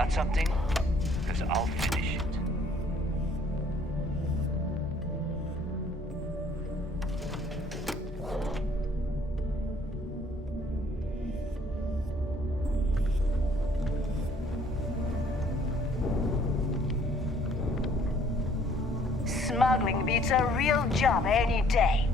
start something? Because I'll finish it. Smuggling beats a real job any day.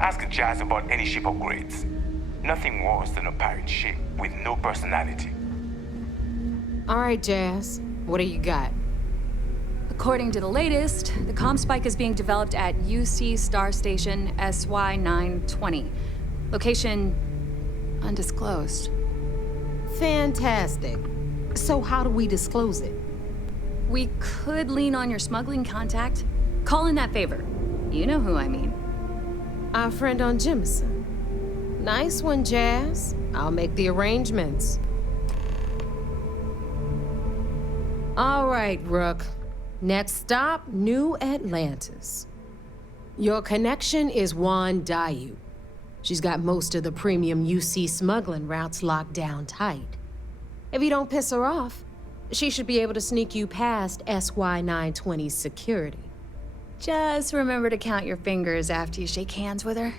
Ask Jazz about any ship upgrades. Nothing worse than a pirate ship with no personality. All right, Jazz. What do you got? According to the latest, the comm spike is being developed at UC Star Station SY-920. Location undisclosed. Fantastic. So how do we disclose it? We could lean on your smuggling contact. Call in that favor. You know who I mean. Our friend on Jemison. Nice one, Jazz. I'll make the arrangements. All right, Rook. Next stop, New Atlantis. Your connection is Juan Dayu. She's got most of the premium UC smuggling routes locked down tight. If you don't piss her off, she should be able to sneak you past SY-920's security. Just remember to count your fingers after you shake hands with her.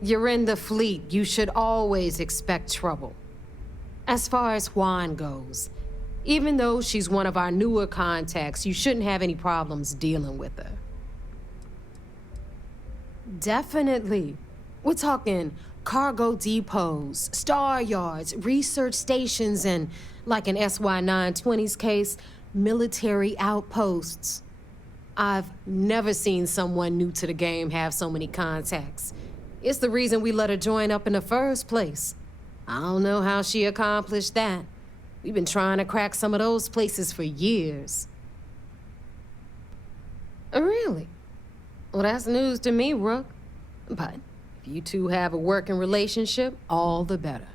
You're in the fleet. You should always expect trouble. As far as Juan goes, even though she's one of our newer contacts, you shouldn't have any problems dealing with her. Definitely. We're talking cargo depots, star yards, research stations, and, like in SY-920's case, military outposts. I've never seen someone new to the game have so many contacts. It's the reason we let her join up in the first place. I don't know how she accomplished that. We've been trying to crack some of those places for years. Really? Well, that's news to me, Rook. But if you two have a working relationship, all the better.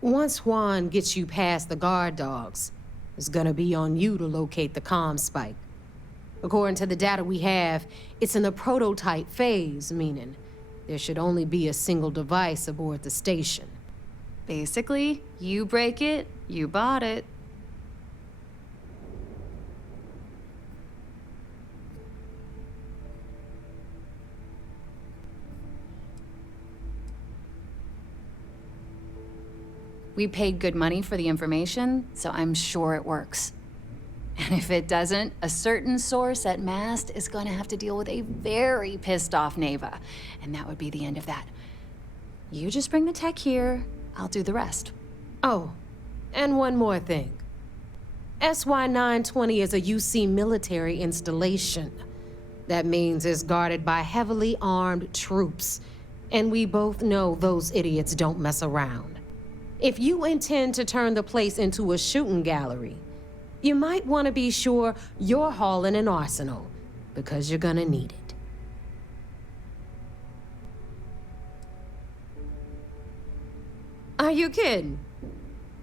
Once Juan gets you past the guard dogs, it's gonna be on you to locate the comm spike. According to the data we have, it's in the prototype phase, meaning there should only be a single device aboard the station. Basically, you break it, you bought it. We paid good money for the information, so I'm sure it works. And if it doesn't, a certain source at Mast is gonna have to deal with a very pissed off Neva, and that would be the end of that. You just bring the tech here, I'll do the rest. Oh, and one more thing. SY-920 is a UC military installation. That means it's guarded by heavily armed troops, and we both know those idiots don't mess around. If you intend to turn the place into a shooting gallery, you might want to be sure you're hauling an arsenal, because you're gonna need it. Are you kidding?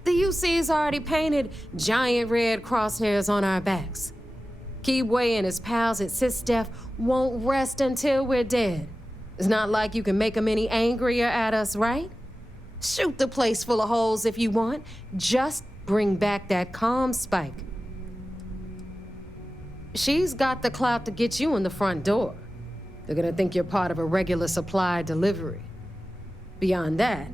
The UC's already painted giant red crosshairs on our backs. Keyway and his pals at SysDef won't rest until we're dead. It's not like you can make them any angrier at us, right? Shoot the place full of holes if you want. Just bring back that comm spike. She's got the clout to get you in the front door. They're gonna think you're part of a regular supply delivery. Beyond that,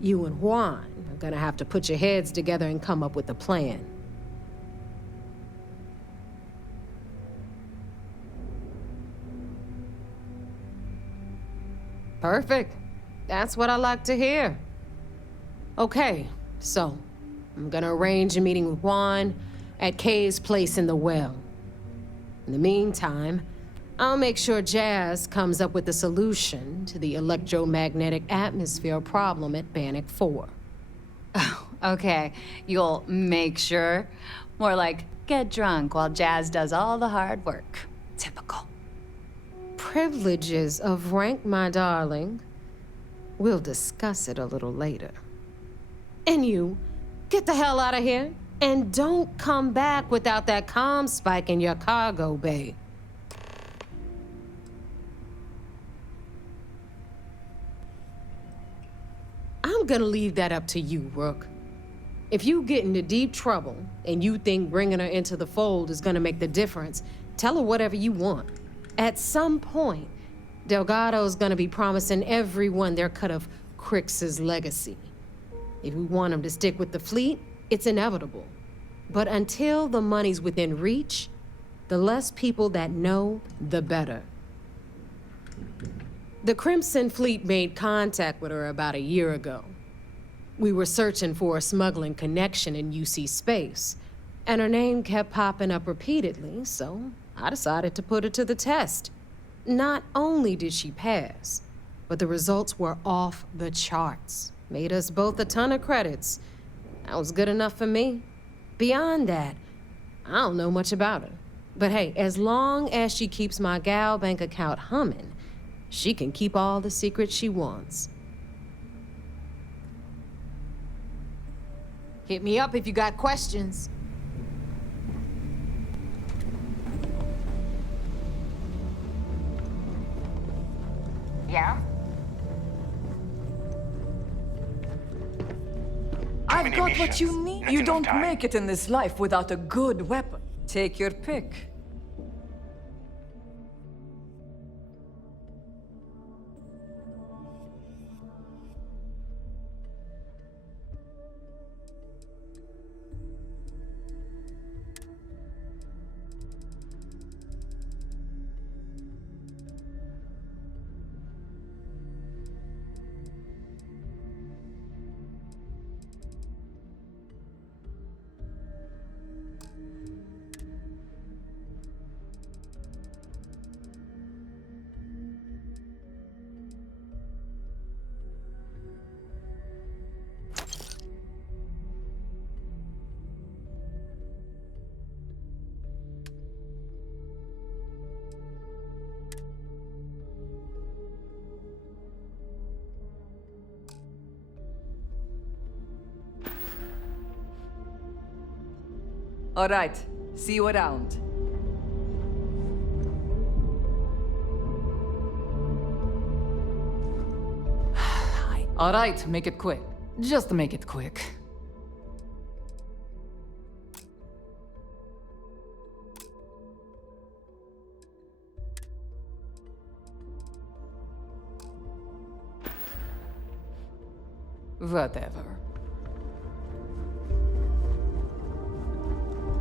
you and Juan are gonna have to put your heads together and come up with a plan. Perfect. That's what I like to hear. Okay, so I'm gonna arrange a meeting with Juan at Kay's place in the well. In the meantime, I'll make sure Jazz comes up with a solution to the electromagnetic atmosphere problem at Bannock 4. Oh, Okay, you'll make sure. More like get drunk while Jazz does all the hard work. Typical. Privileges of rank, my darling. We'll discuss it a little later. And you, get the hell out of here. And don't come back without that comm spike in your cargo bay. I'm gonna leave that up to you, Rook. If you get into deep trouble and you think bringing her into the fold is gonna make the difference, tell her whatever you want. At some point, Delgado's gonna be promising everyone their cut of Crix's legacy. If we want him to stick with the fleet, it's inevitable. But until the money's within reach, the less people that know, the better. The Crimson Fleet made contact with her about a year ago. We were searching for a smuggling connection in UC space, and her name kept popping up repeatedly, so I decided to put her to the test. Not only did she pass, but the results were off the charts. Made us both a ton of credits. That was good enough for me. Beyond that, I don't know much about her. But hey, as long as she keeps my gal bank account humming, she can keep all the secrets she wants. Hit me up if you got questions. Yeah? I've got what missions. you need. Not You enough don't time. make it in this life without a good weapon. Take your pick. All right. See you around. All right, make it quick. Just make it quick. Whatever.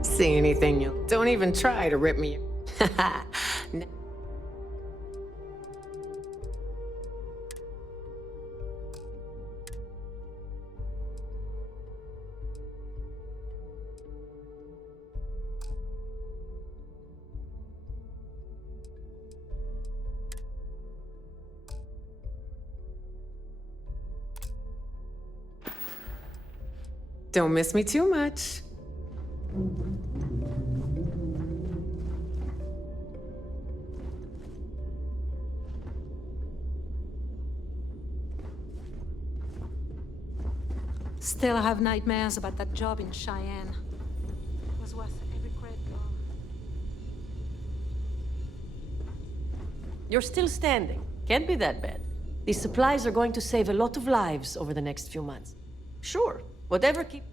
See anything you don't even try to rip me. Don't miss me too much. Still have nightmares about that job in Cheyenne. It was worth every credit. You're still standing. Can't be that bad. These supplies are going to save a lot of lives over the next few months. Sure, whatever keep...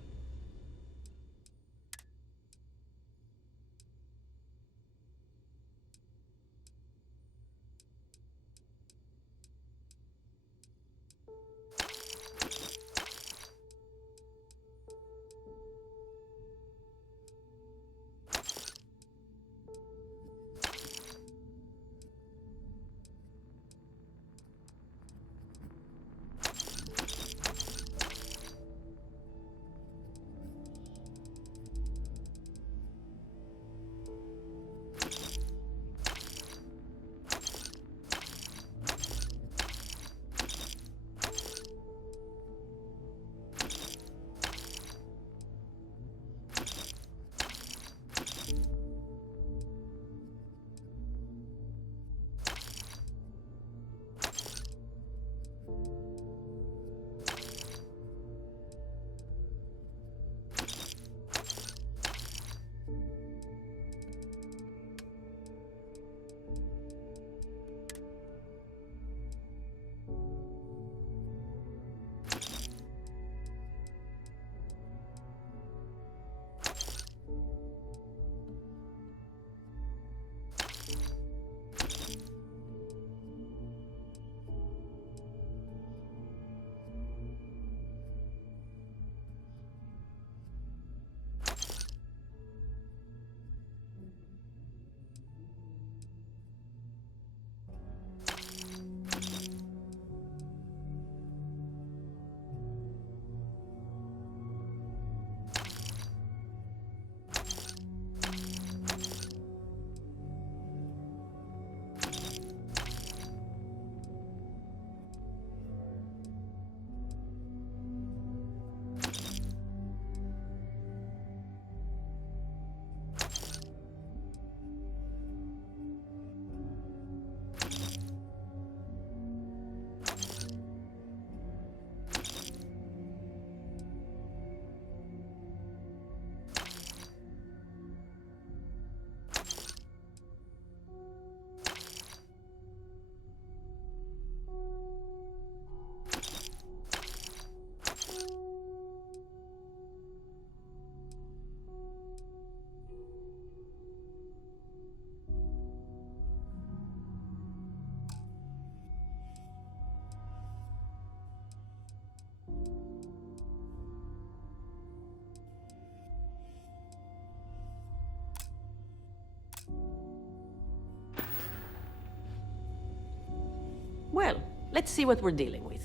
Well, let's see what we're dealing with.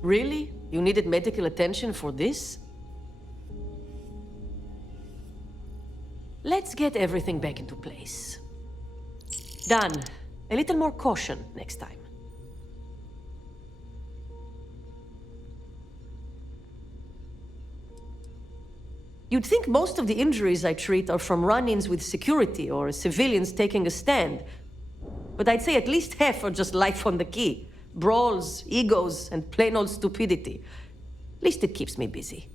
Really? You needed medical attention for this? Let's get everything back into place. Done. A little more caution next time. You'd think most of the injuries I treat are from run-ins with security or civilians taking a stand. But I'd say at least half are just life on the key. Brawls, egos, and plain old stupidity. At least it keeps me busy.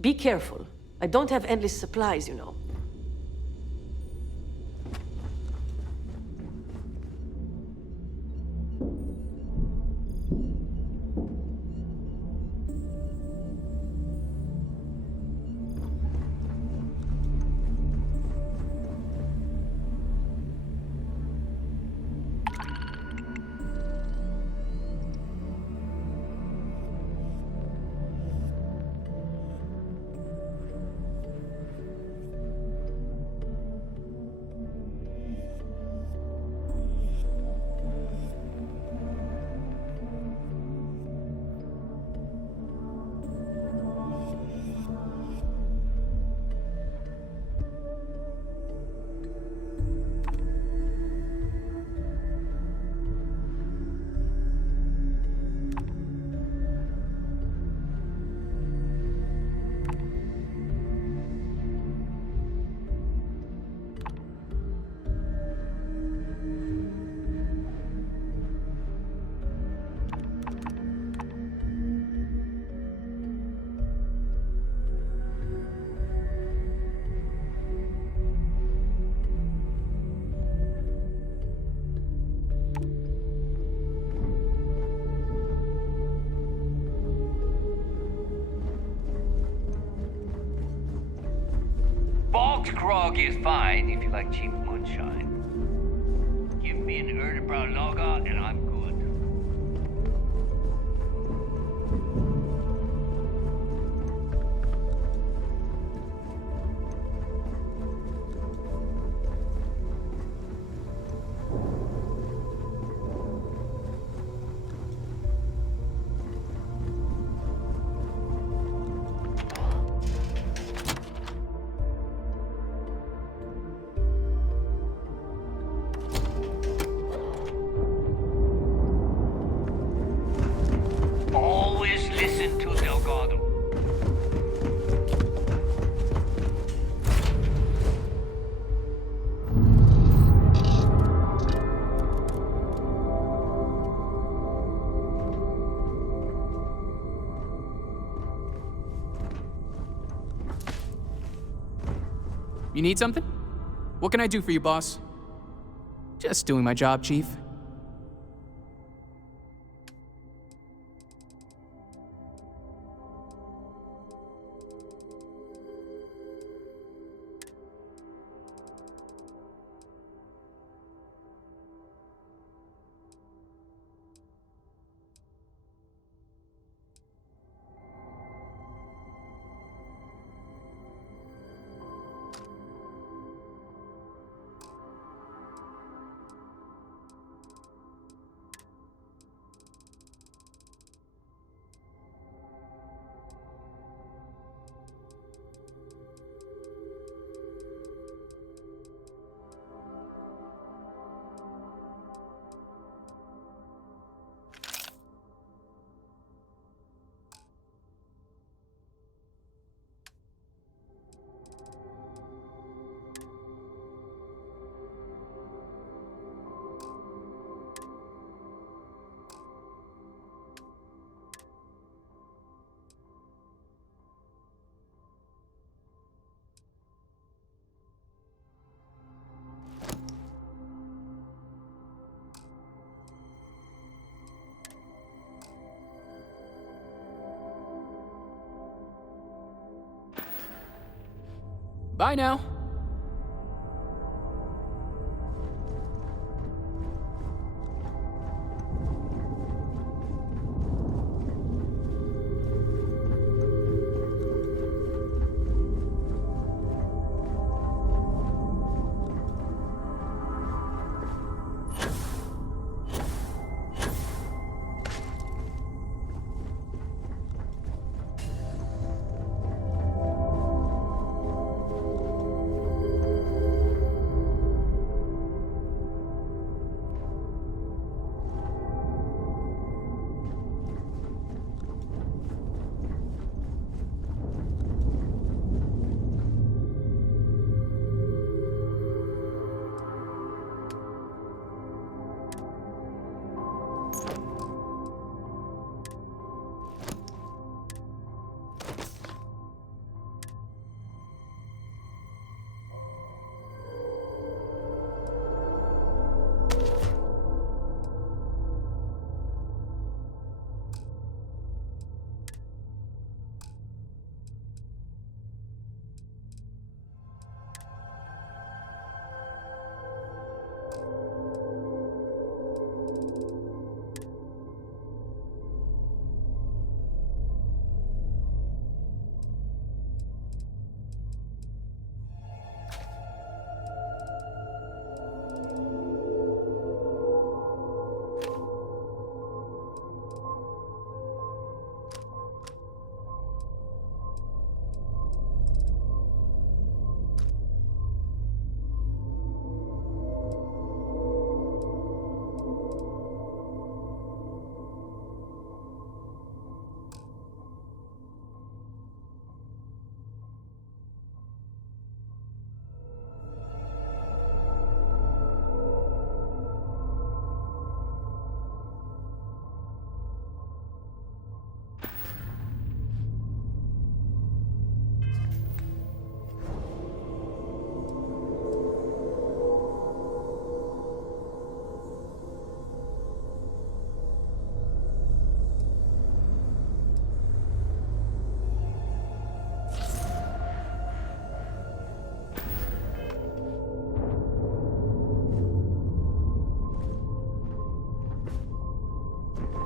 Be careful. I don't have endless supplies, you know. Box grog is fine if you like cheap moonshine. Give me an Erdebrow lager and I'm good. Always listen to Delgado. You need something? What can I do for you, boss? Just doing my job, Chief. Bye now.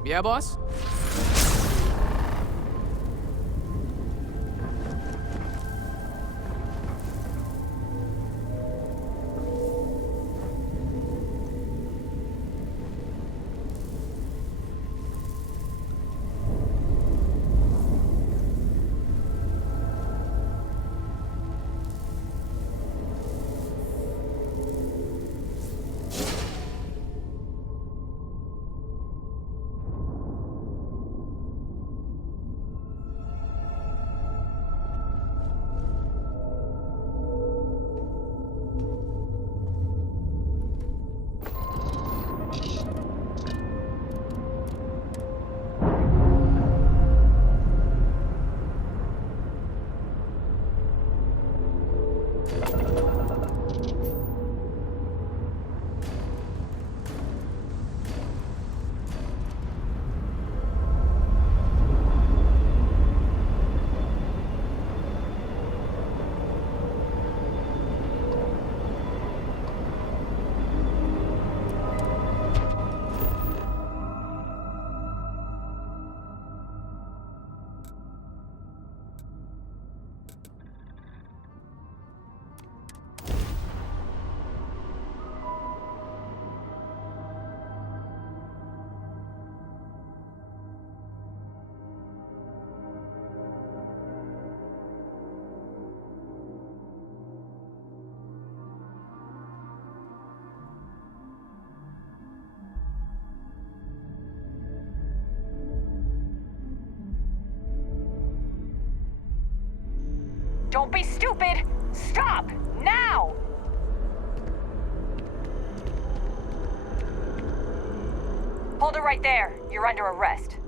Yeah, boss? Don't be stupid! Stop! Now! Hold it right there. You're under arrest.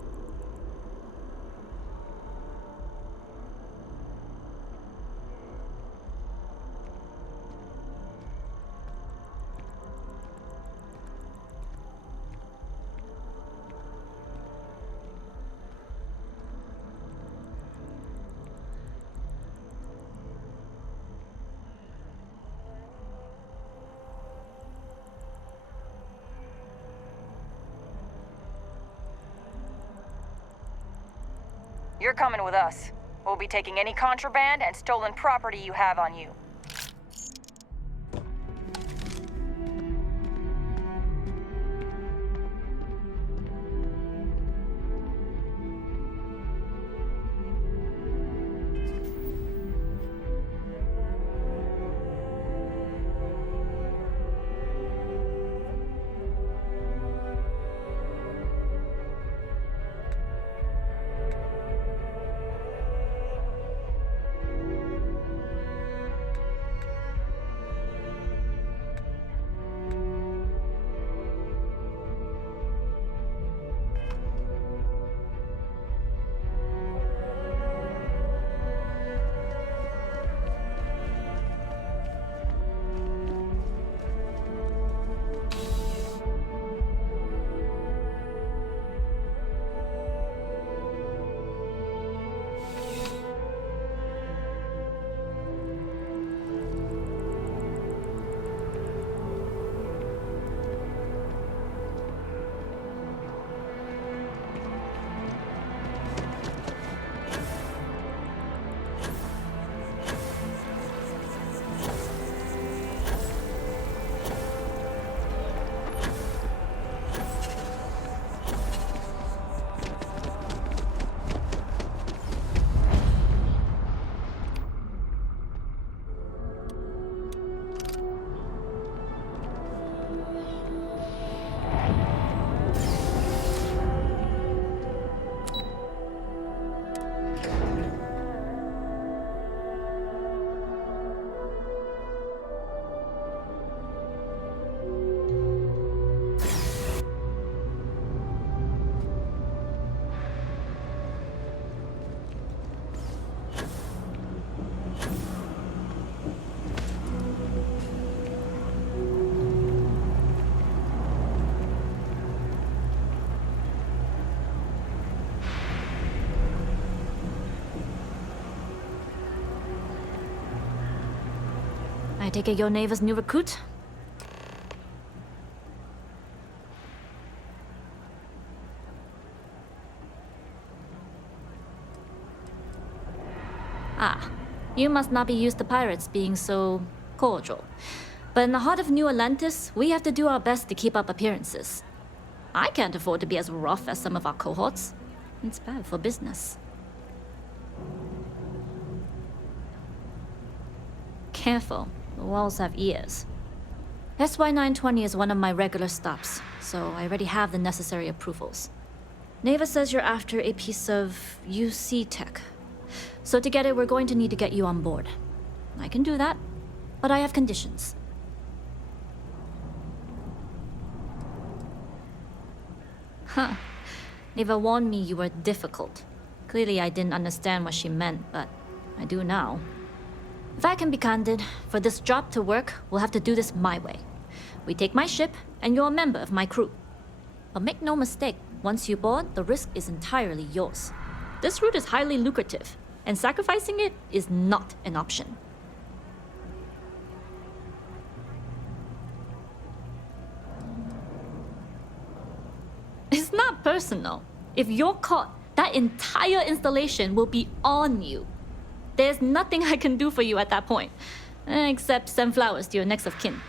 You're coming with us. We'll be taking any contraband and stolen property you have on you. I take it your neighbor's new recruit? You must not be used to pirates being so cordial. But in the heart of New Atlantis, we have to do our best to keep up appearances. I can't afford to be as rough as some of our cohorts. It's bad for business. Careful, the walls have ears. SY-920 is one of my regular stops, so I already have the necessary approvals. Neva says you're after a piece of UC tech. So to get it, we're going to need to get you on board. I can do that, but I have conditions. Huh. Neva warned me you were difficult. Clearly I didn't understand what she meant, but I do now. If I can be candid, for this job to work, we'll have to do this my way. We take my ship, and you're a member of my crew. But make no mistake, once you board, the risk is entirely yours. This route is highly lucrative, and sacrificing it is not an option. It's not personal. If you're caught, that entire installation will be on you. There's nothing I can do for you at that point, except send flowers to your next of kin.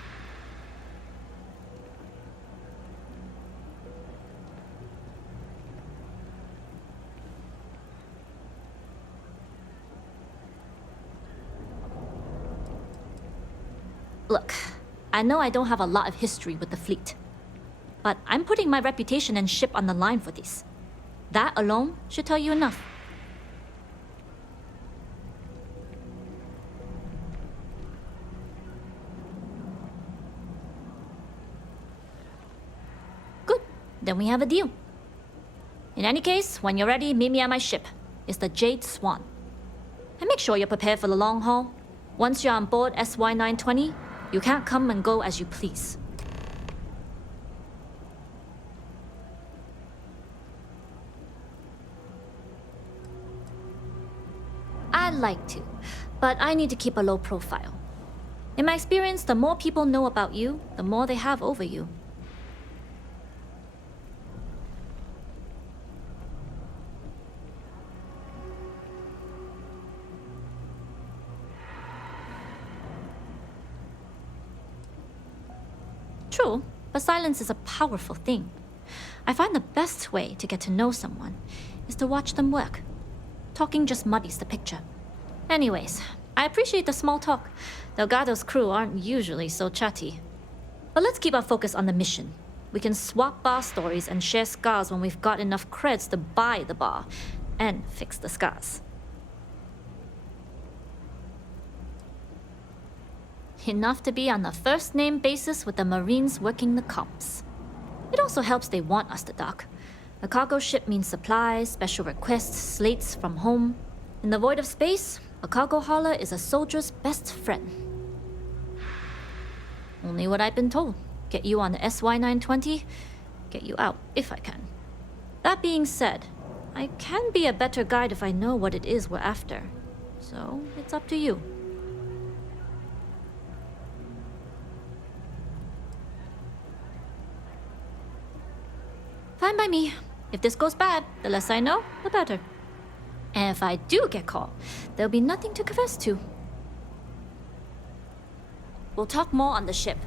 Look, I know I don't have a lot of history with the fleet, but I'm putting my reputation and ship on the line for this. That alone should tell you enough. Good, then we have a deal. In any case, when you're ready, meet me at my ship. It's the Jade Swan. And make sure you're prepared for the long haul. Once you're on board SY-920, you can't come and go as you please. I'd like to, but I need to keep a low profile. In my experience, the more people know about you, the more they have over you. True, but silence is a powerful thing. I find the best way to get to know someone is to watch them work. Talking just muddies the picture. Anyways, I appreciate the small talk. Delgado's crew aren't usually so chatty. But let's keep our focus on the mission. We can swap bar stories and share scars when we've got enough creds to buy the bar and fix the scars. Enough to be on a first-name basis with the Marines working the comps. It also helps they want us to dock. A cargo ship means supplies, special requests, slates from home. In the void of space, a cargo hauler is a soldier's best friend. Only what I've been told. Get you on the SY-920, get you out if I can. That being said, I can be a better guide if I know what it is we're after. So, it's up to you. Fine by me. If this goes bad, the less I know, the better. And if I do get caught, there'll be nothing to confess to. We'll talk more on the ship.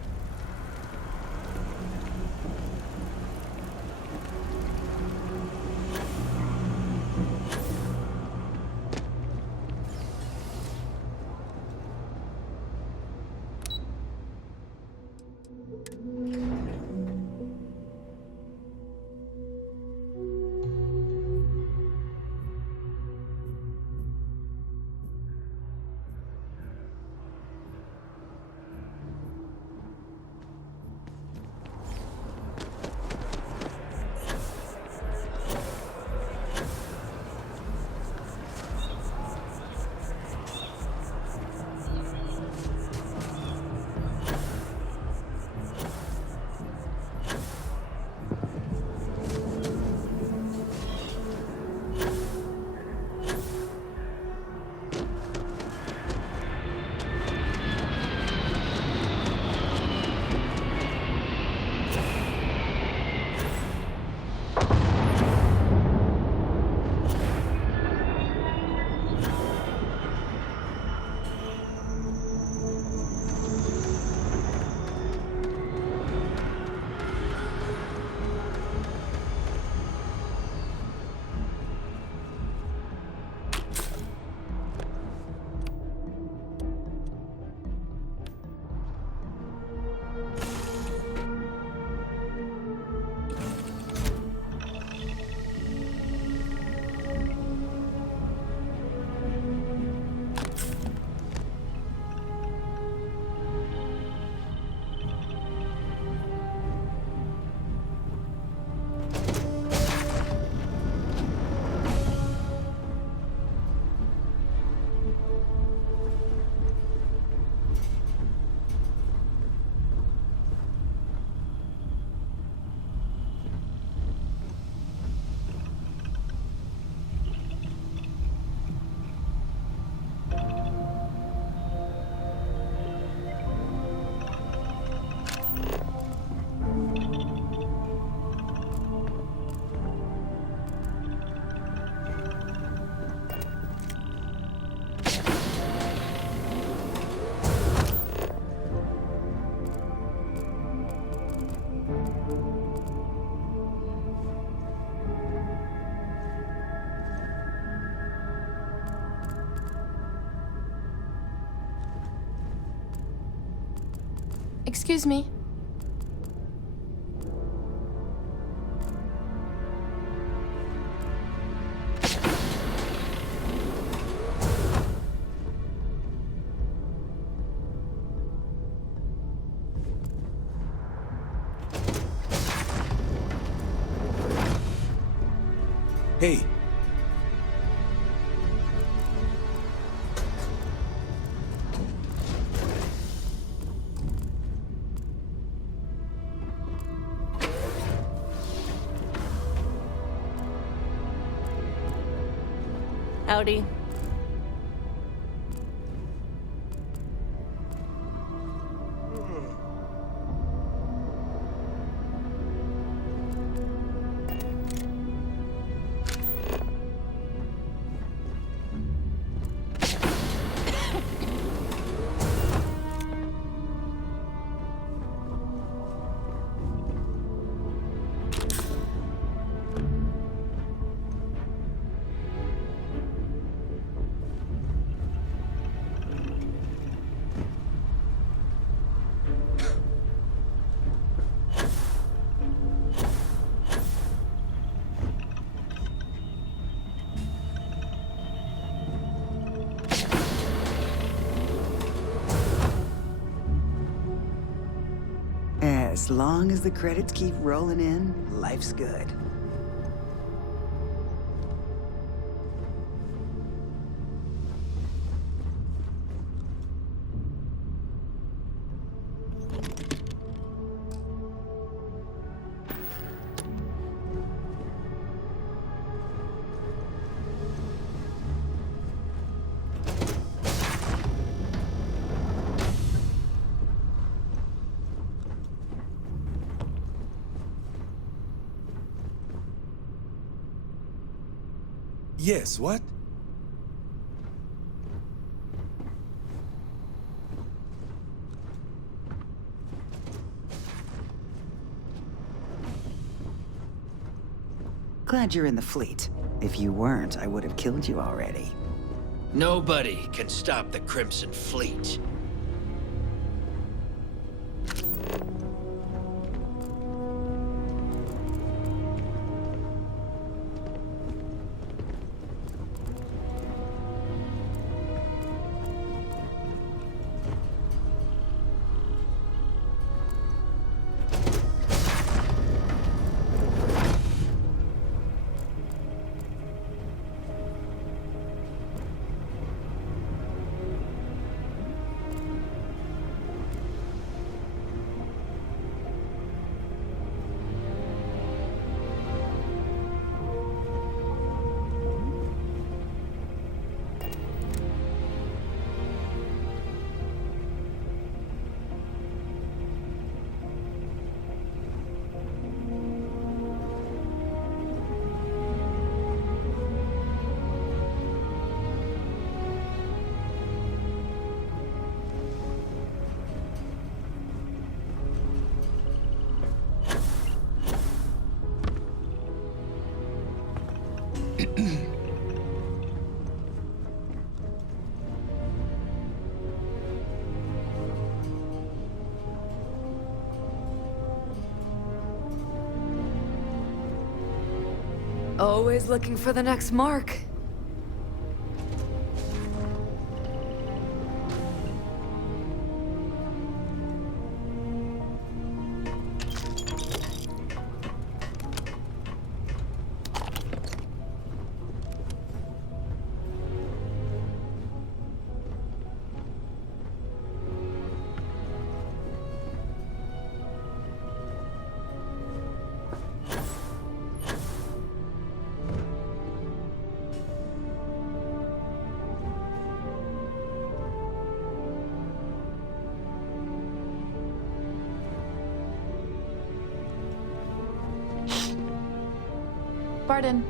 Excuse me. Hey. Howdy. As long as the credits keep rolling in, life's good. Yes, what? Glad you're in the fleet. If you weren't, I would have killed you already. Nobody can stop the Crimson Fleet. Always looking for the next mark. Pardon.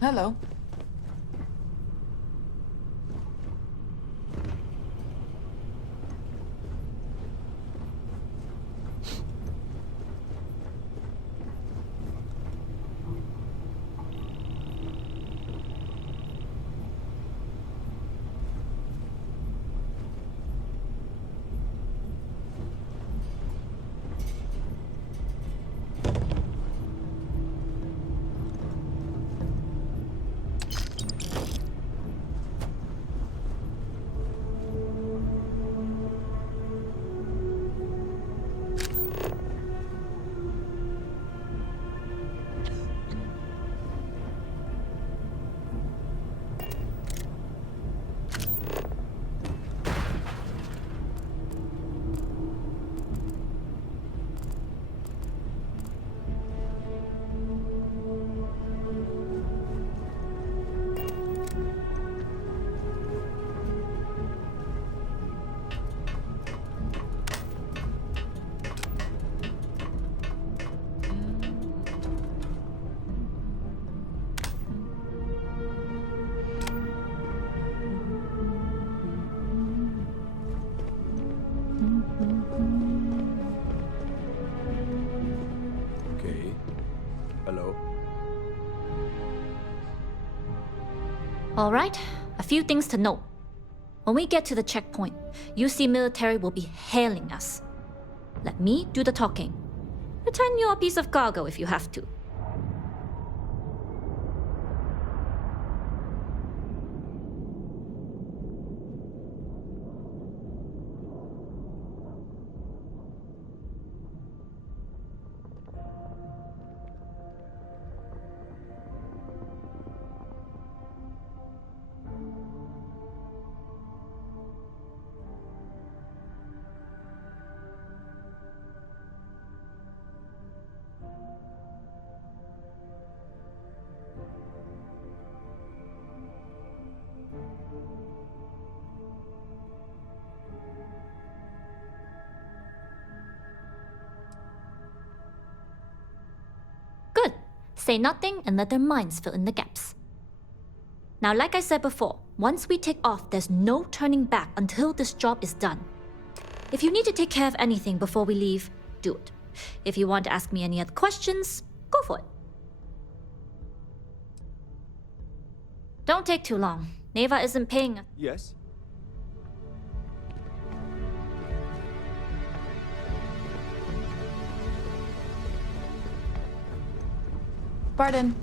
Hello. Okay. Hello. All right, a few things to note. When we get to the checkpoint, UC military will be hailing us. Let me do the talking. Pretend you're a piece of cargo if you have to. Good. Say nothing and let their minds fill in the gaps. Now, like I said before, once we take off, there's no turning back until this job is done. If you need to take care of anything before we leave, do it. If you want to ask me any other questions, go for it. Don't take too long. Neva isn't paying. Yes. Pardon.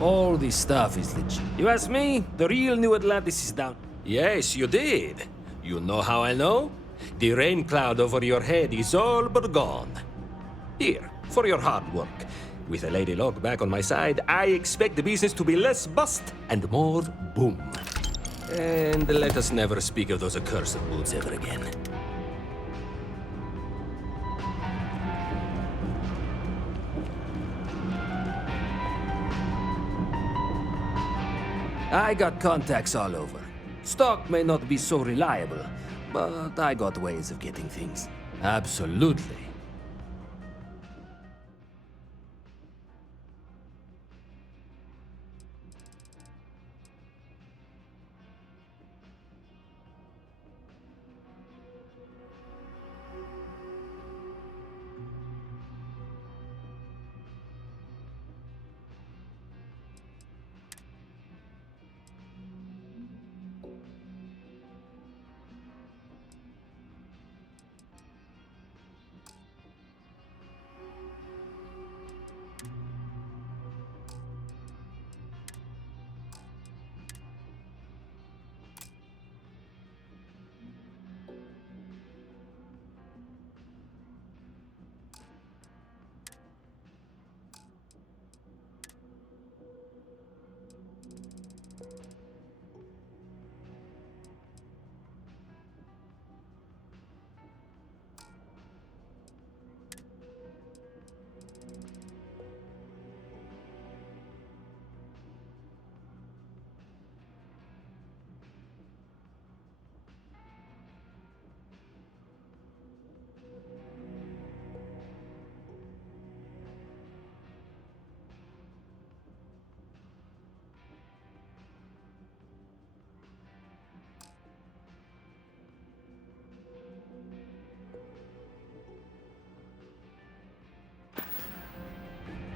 All this stuff is legit. You ask me, the real New Atlantis is down. Yes, you did. You know how I know? The rain cloud over your head is all but gone. Here, for your hard work. With a Lady Locke back on my side, I expect the business to be less bust and more boom. And let us never speak of those accursed woods ever again. I got contacts all over. Stock may not be so reliable, but I got ways of getting things. Absolutely.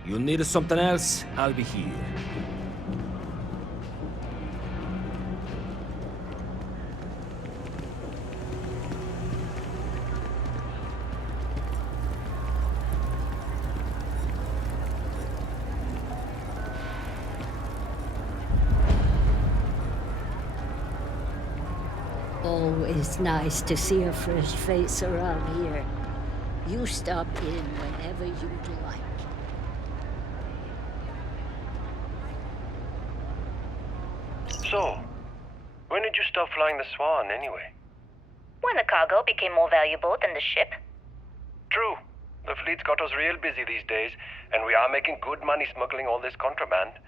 You need something else? I'll be here. Always nice to see a fresh face around here. You stop in whenever you'd like. So, when did you stop flying the Swan, anyway? When the cargo became more valuable than the ship. True. The fleet's got us real busy these days, and we are making good money smuggling all this contraband.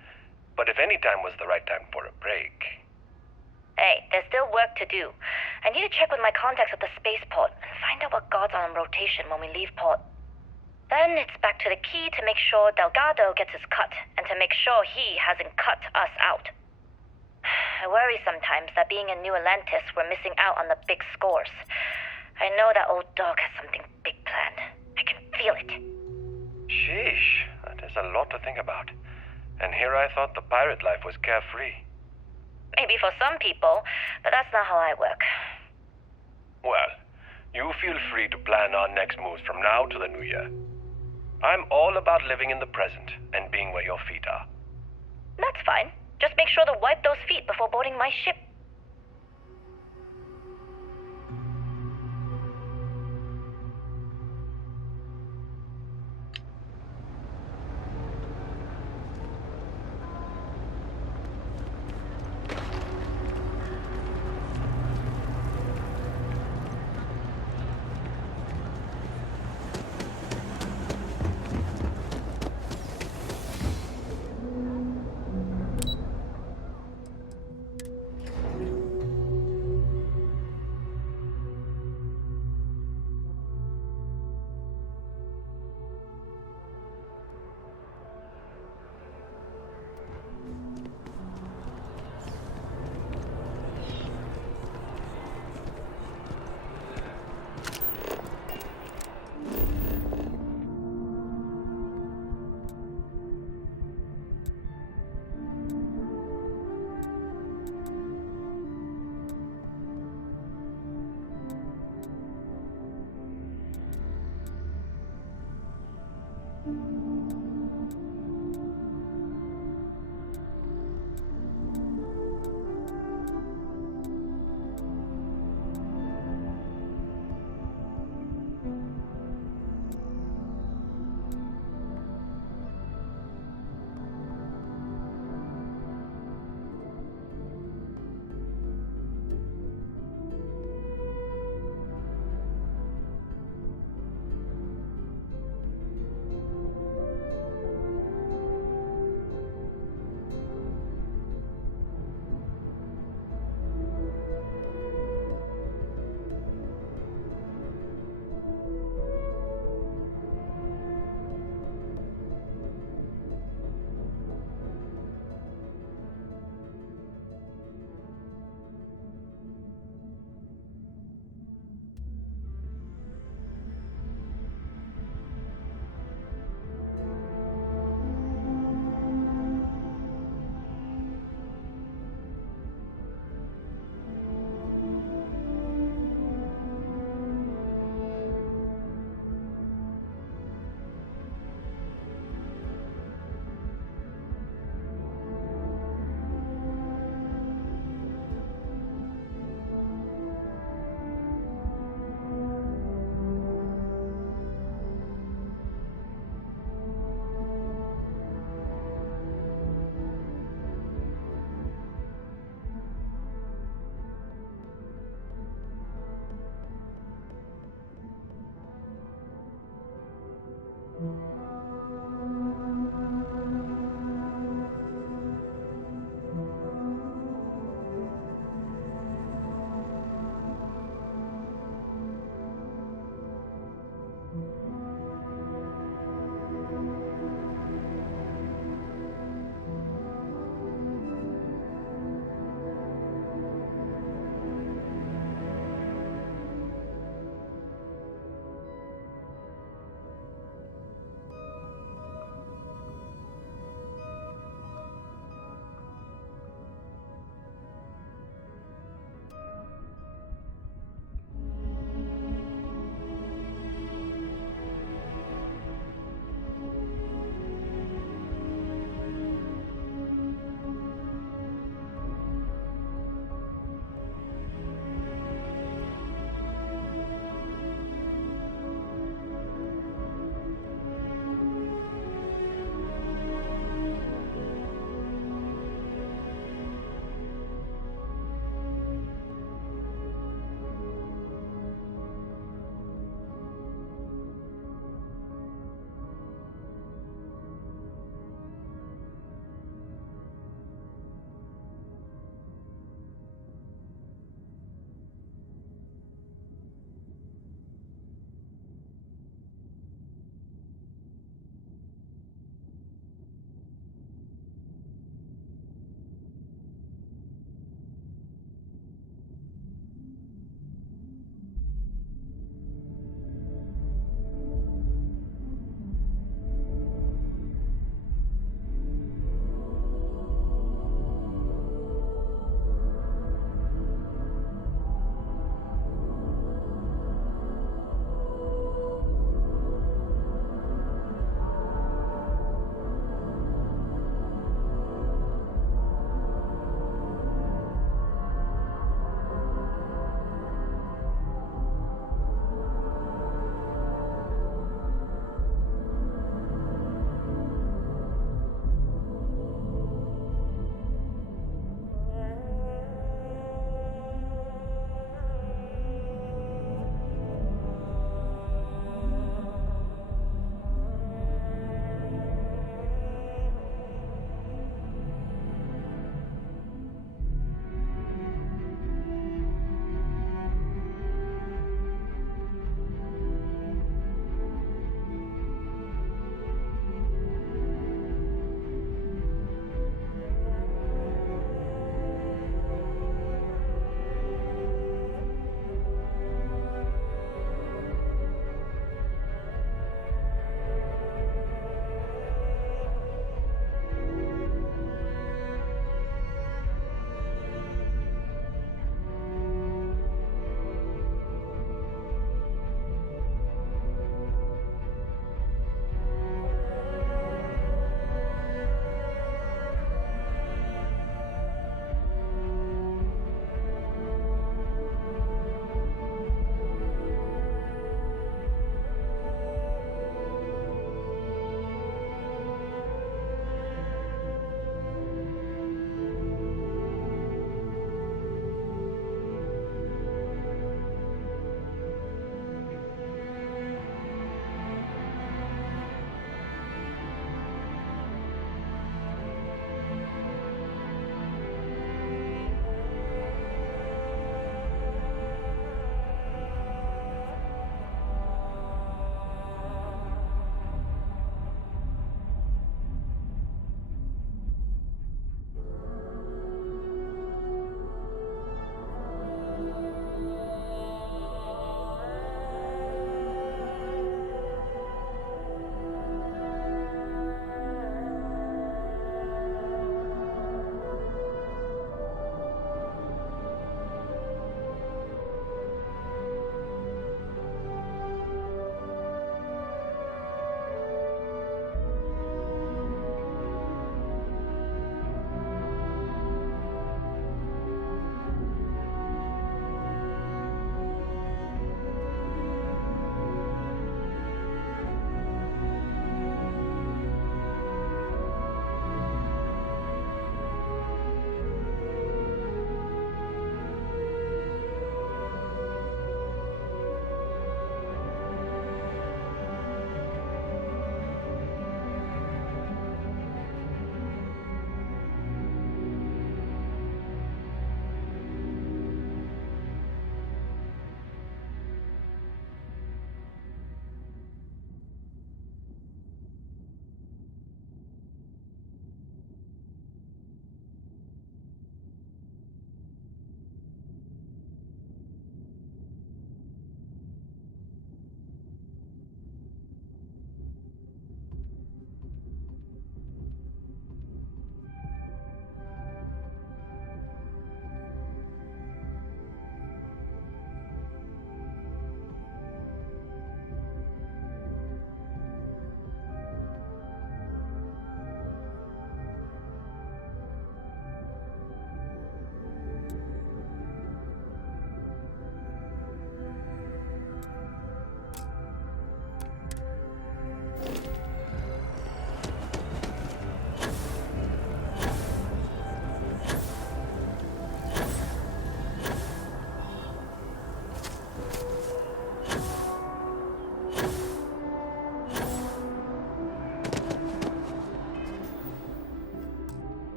But if any time was the right time for a break... Hey, there's still work to do. I need to check with my contacts at the spaceport and find out what guards are on rotation when we leave port. Then it's back to the key to make sure Delgado gets his cut, and to make sure he hasn't cut us out. I worry sometimes that being in New Atlantis, we're missing out on the big scores. I know that old dog has something big planned. I can feel it. Sheesh, that is a lot to think about. And here I thought the pirate life was carefree. Maybe for some people, but that's not how I work. Well, you feel free to plan our next moves from now to the new year. I'm all about living in the present and being where your feet are. That's fine. Just make sure to wipe those feet before boarding my ship.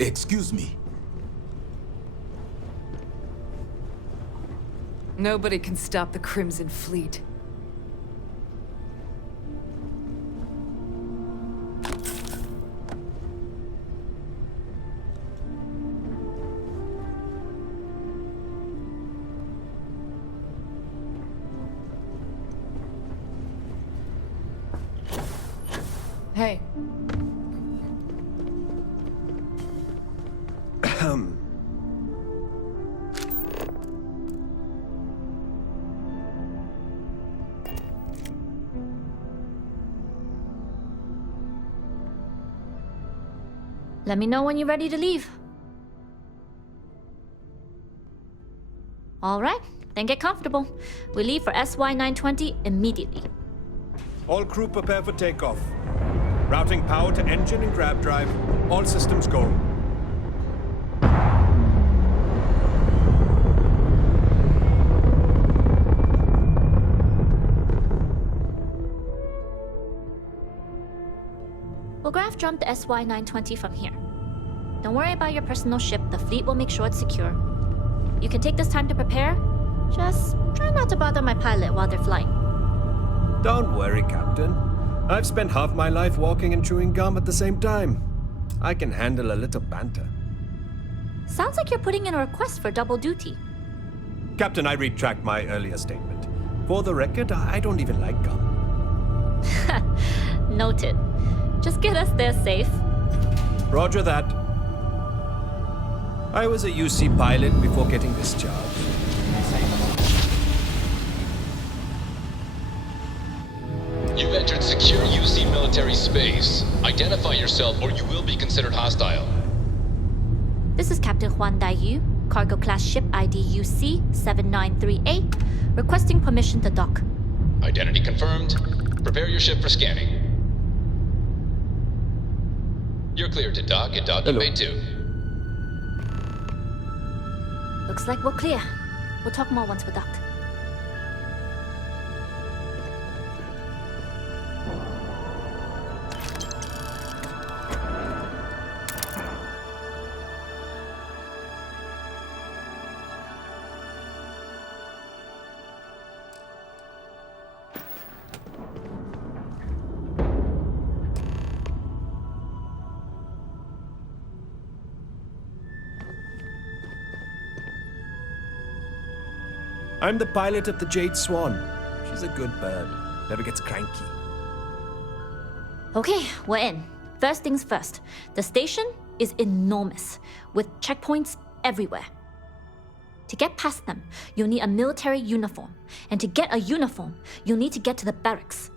Excuse me. Nobody can stop the Crimson Fleet. Hey. Let me know when you're ready to leave. All right, then get comfortable. We leave for SY-920 immediately. All crew prepare for takeoff. Routing power to engine and grab drive. All systems go. We'll graph jump the SY-920 from here. Don't worry about your personal ship. The fleet will make sure it's secure. You can take this time to prepare. Just try not to bother my pilot while they're flying. Don't worry, Captain. I've spent half my life walking and chewing gum at the same time. I can handle a little banter. Sounds like you're putting in a request for double duty. Captain, I retract my earlier statement. For the record, I don't even like gum. Noted. Just get us there safe. Roger that. I was a UC pilot before getting discharged. You've entered secure UC military space. Identify yourself or you will be considered hostile. This is Captain Huan Daiyu, cargo class ship ID UC-793A, requesting permission to dock. Identity confirmed. Prepare your ship for scanning. You're cleared to dock at docking bay 2. Looks like we're clear. We'll talk more once we're docked. I'm the pilot of the Jade Swan. She's a good bird. Never gets cranky. Okay, we're in. First things first. The station is enormous, with checkpoints everywhere. To get past them, you'll need a military uniform. And to get a uniform, you'll need to get to the barracks.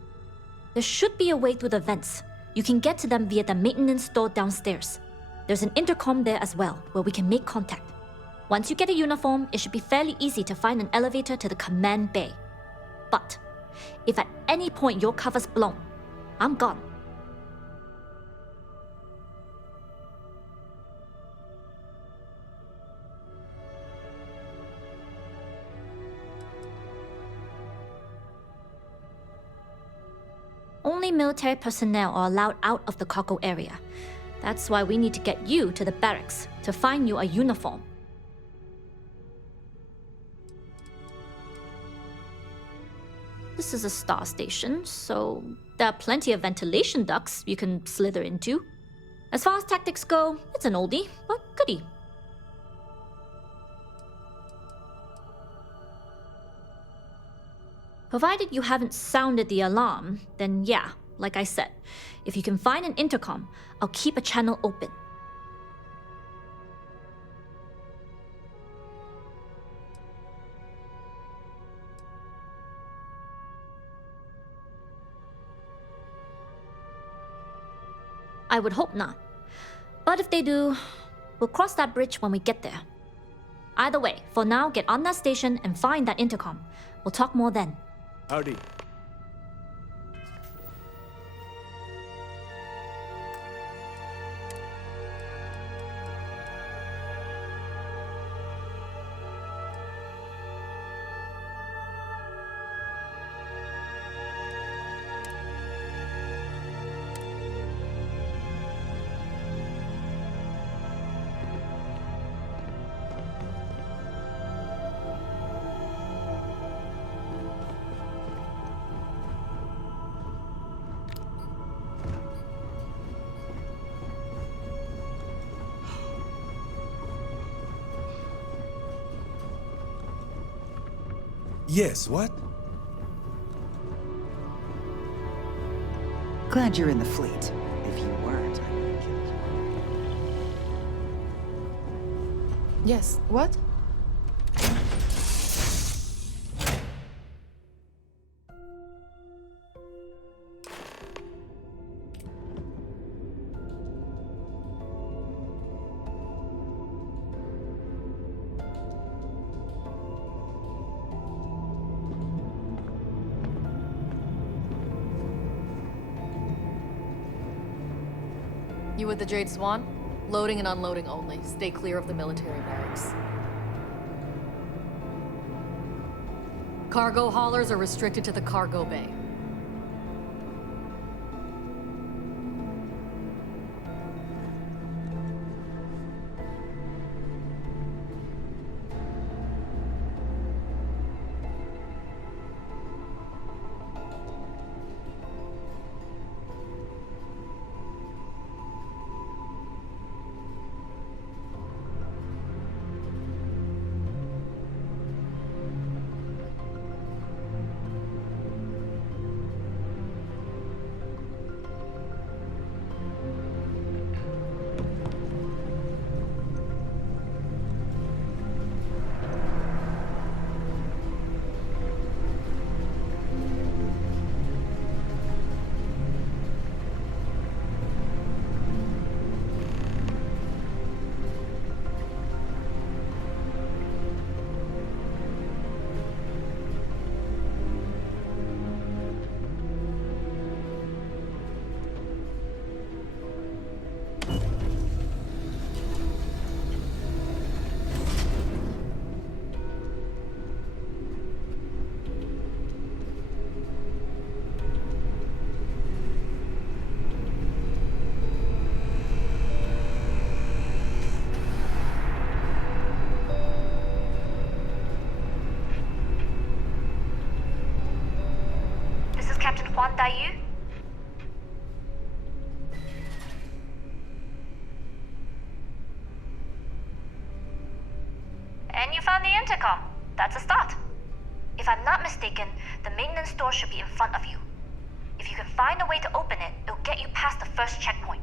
There should be a way through the vents. You can get to them via the maintenance store downstairs. There's an intercom there as well, where we can make contact. Once you get a uniform, it should be fairly easy to find an elevator to the command bay. But if at any point your cover's blown, I'm gone. Only military personnel are allowed out of the cargo area. That's why we need to get you to the barracks to find you a uniform. This is a star station, so there are plenty of ventilation ducts you can slither into. As far as tactics go, it's an oldie, but goodie. Provided you haven't sounded the alarm, then yeah, like I said, if you can find an intercom, I'll keep a channel open. I would hope not. But if they do, we'll cross that bridge when we get there. Either way, for now, get on that station and find that intercom. We'll talk more then. Howdy. Yes, what? Glad you're in the fleet. If you weren't, I would have killed you. Yes, what? You with the Jade Swan? Loading and unloading only. Stay clear of the military barracks. Cargo haulers are restricted to the cargo bay. Juan Dayu? And you found the intercom. That's a start. If I'm not mistaken, the maintenance door should be in front of you. If you can find a way to open it, it'll get you past the first checkpoint.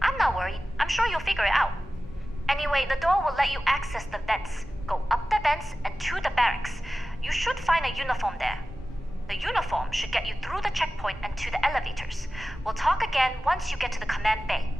I'm not worried. I'm sure you'll figure it out. Anyway, the door will let you access the vents. Go up the vents and to the barracks. You should find a uniform there. The uniform should get you through the checkpoint and to the elevators. We'll talk again once you get to the command bay.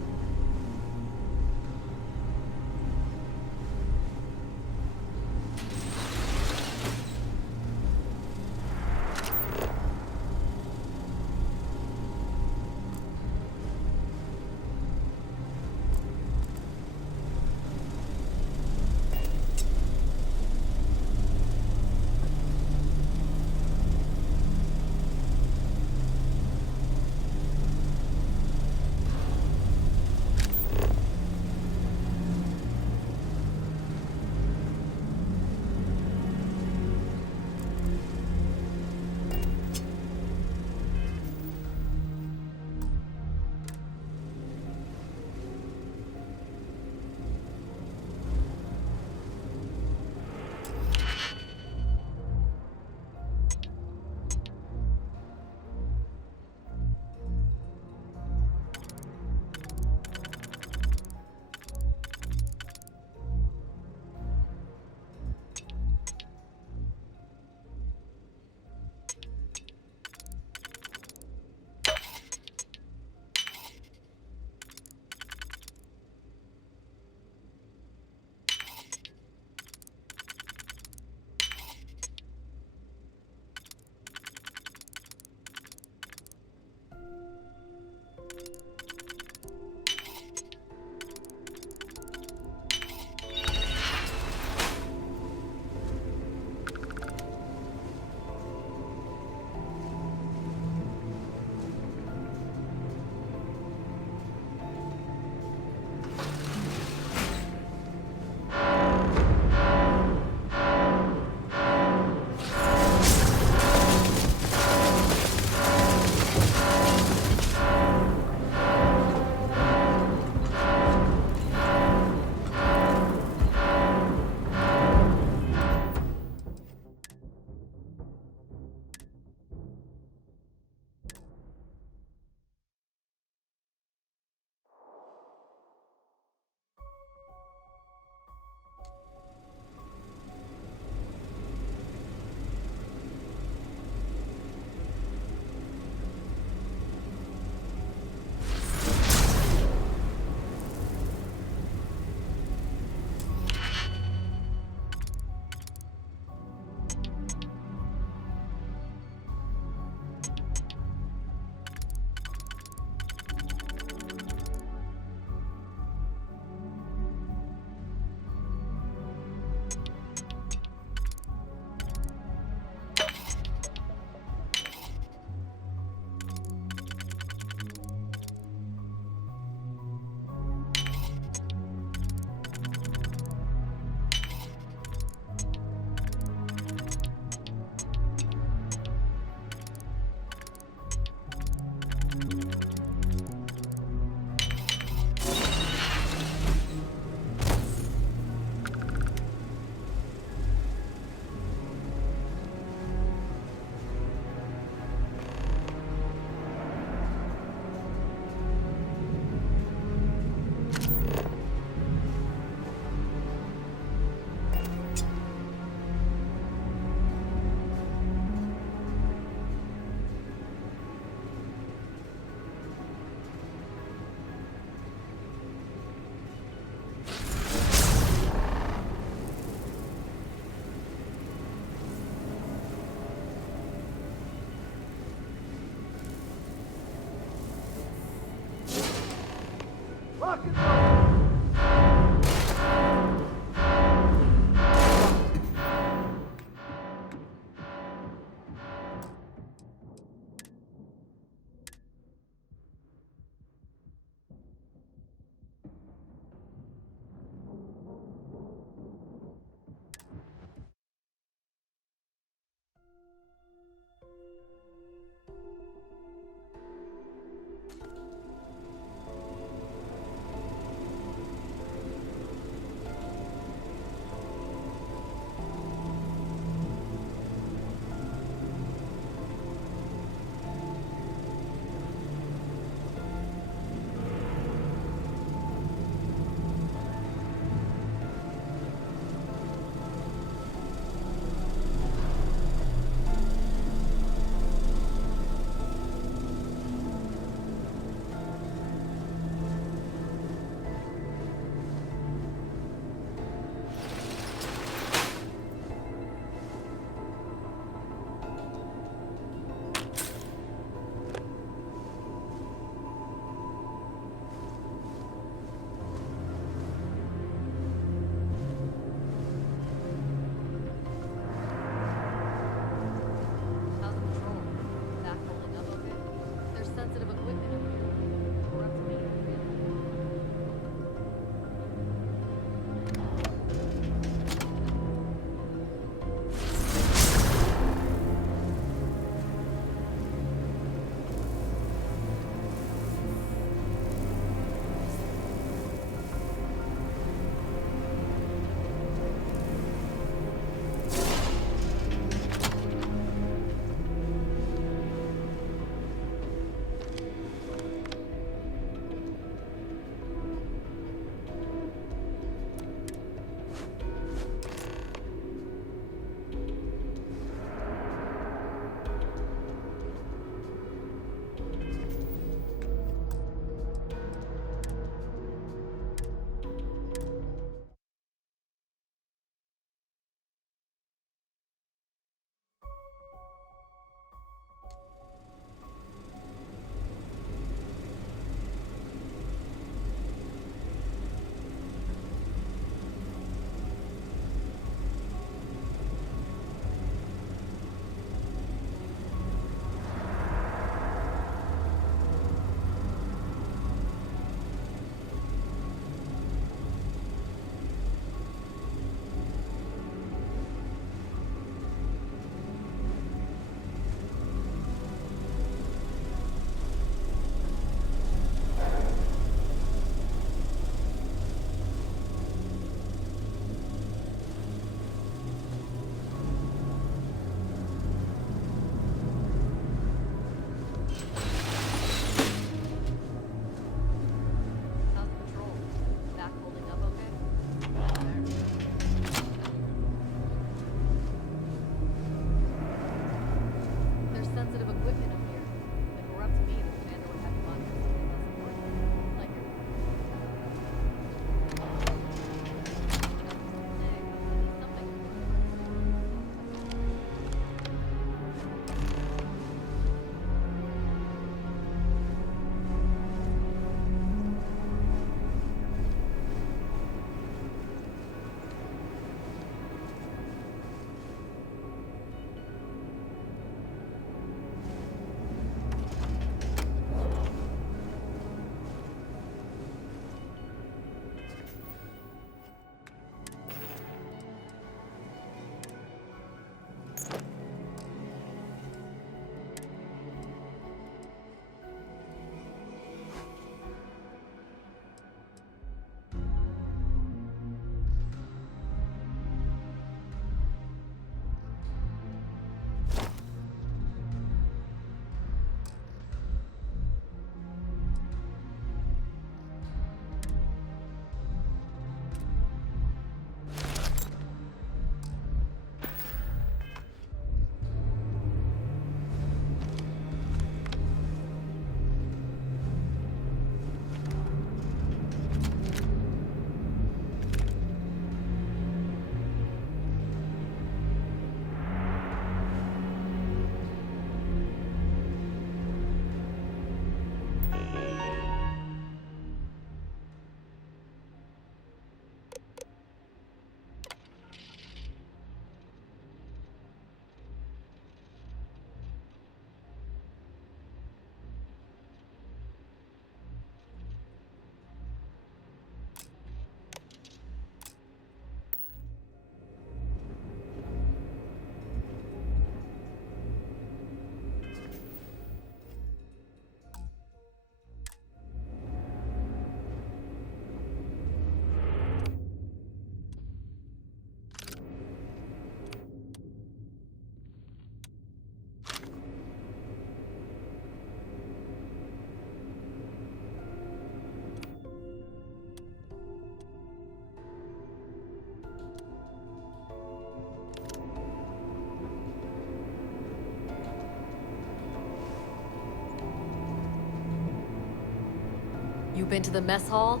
You been to the mess hall?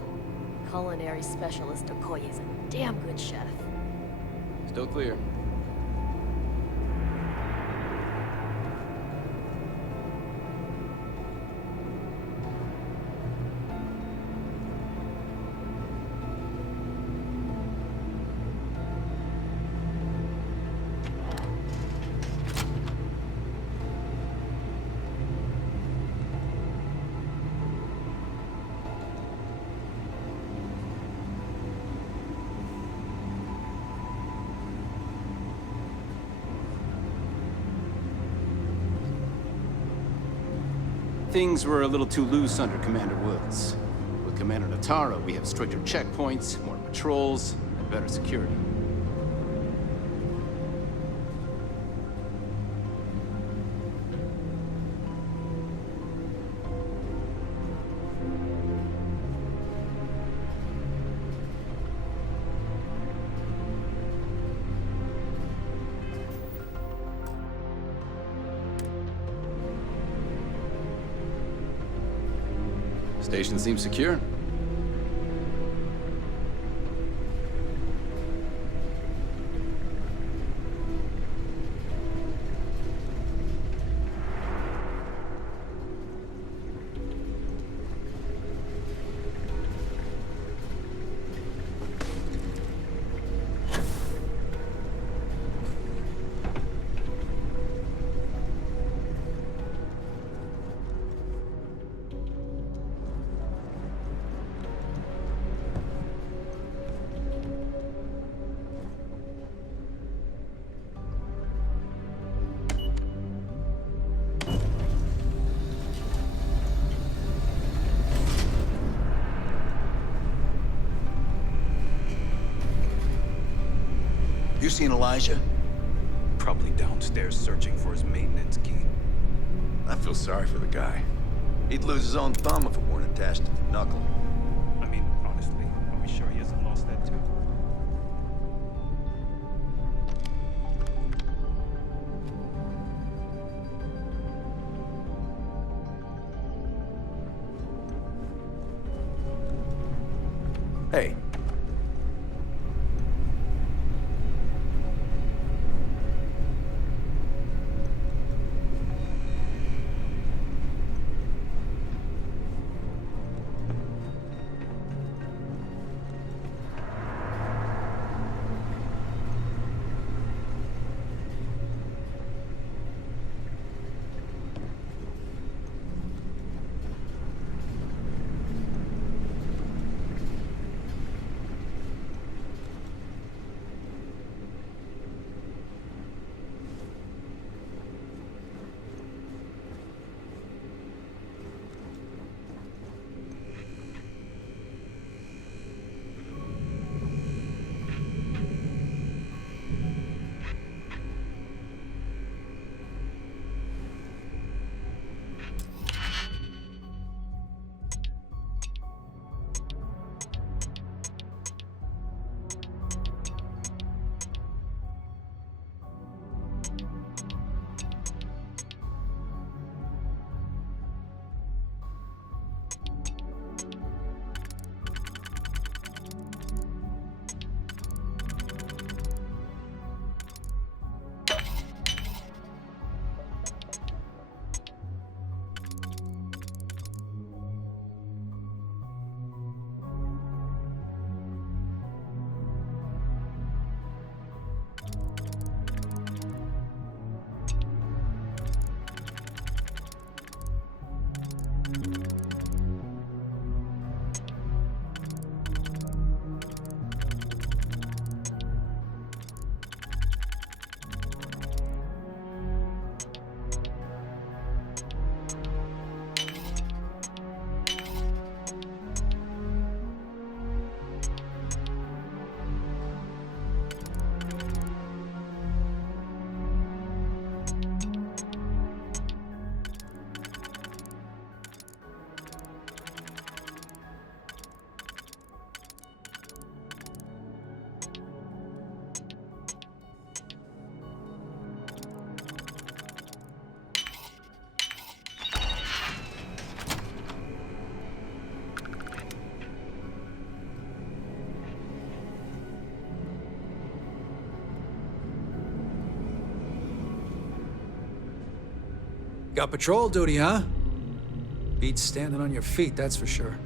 Culinary specialist Okoye is a damn good chef. Still clear. Things were a little too loose under Commander Woods. With Commander Natara, we have stricter checkpoints, more patrols, and better security. Station seems secure. You seen Elijah? Probably downstairs searching for his maintenance key. I feel sorry for the guy. He'd lose his own thumb if it weren't attached to the knuckle. I mean, honestly, are we sure he hasn't lost that too? Hey. Got patrol duty, huh? Beats standing on your feet, that's for sure.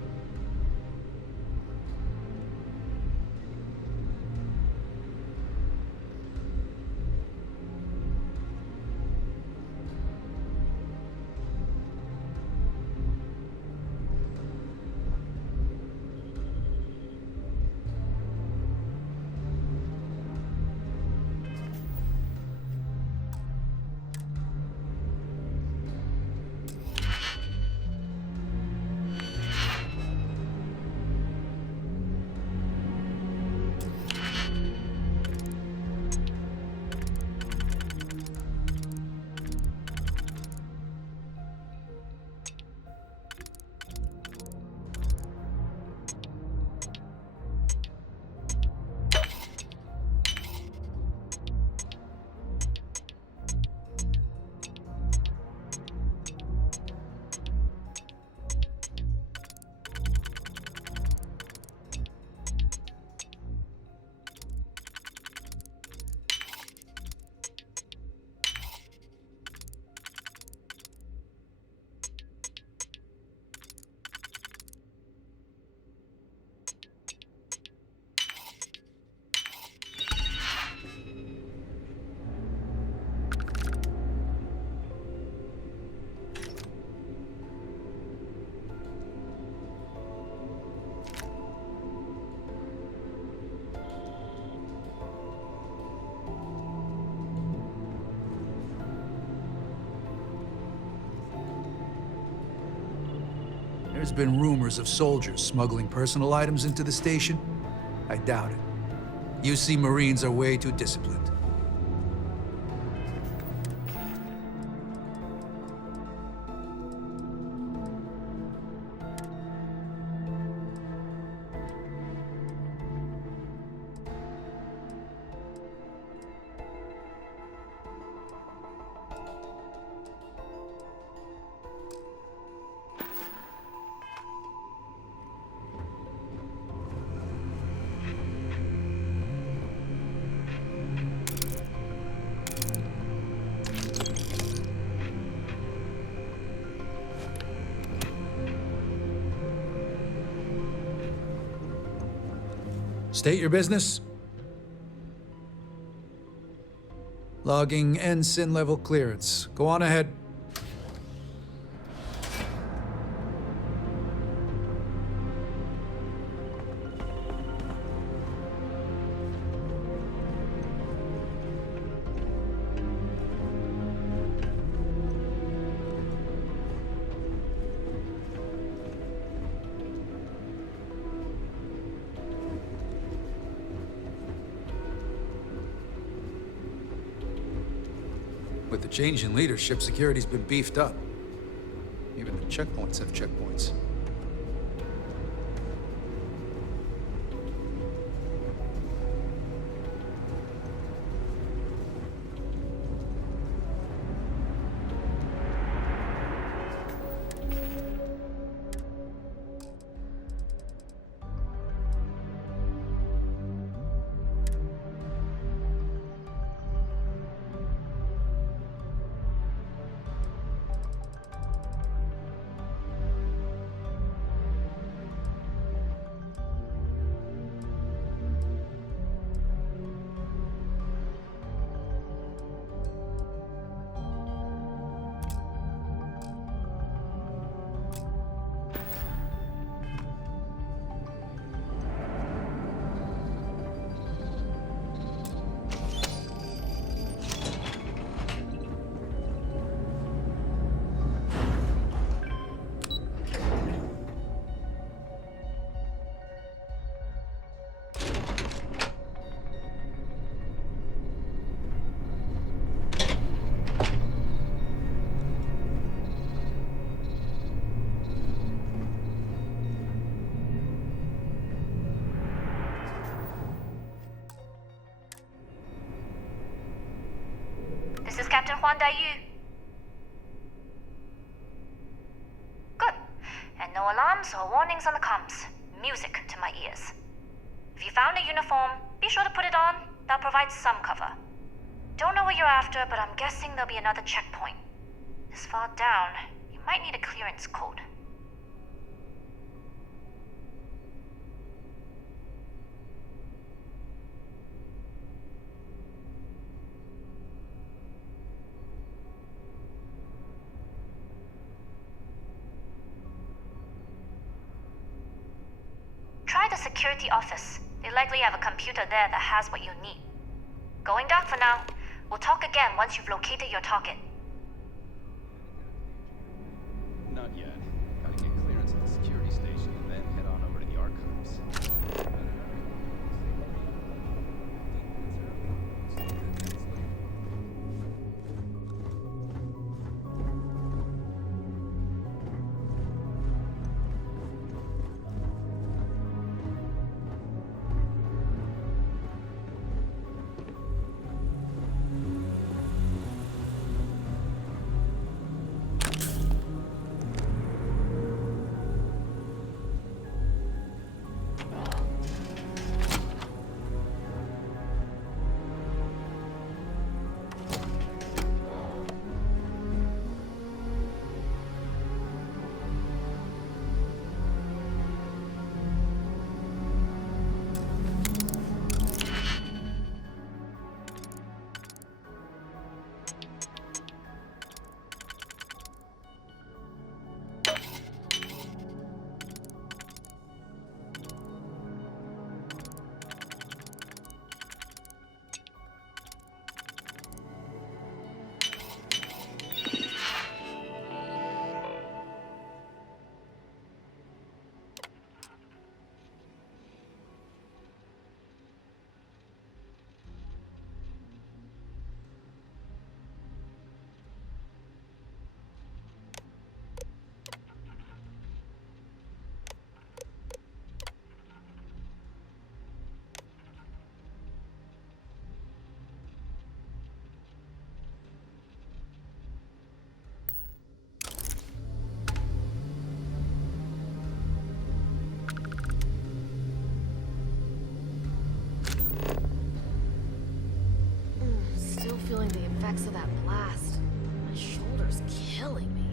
There's been rumors of soldiers smuggling personal items into the station. I doubt it. UC Marines are way too disciplined. State your business. Logging ensign level clearance. Go on ahead. With the change in leadership, security's been beefed up. Even the checkpoints have checkpoints. This is Captain Huan Daiyu. Good. And no alarms or warnings on the comms. Music to my ears. If you found a uniform, be sure to put it on. That'll provide some cover. Don't know what you're after, but I'm guessing there'll be another checkpoint. This far down, you might need a clearance code. Try the security office. They likely have a computer there that has what you need. Going dark for now. We'll talk again once you've located your target. Not yet. Gotta get clearance at the security station and then head on over to the archives. Feeling the effects of that blast. My shoulder's killing me.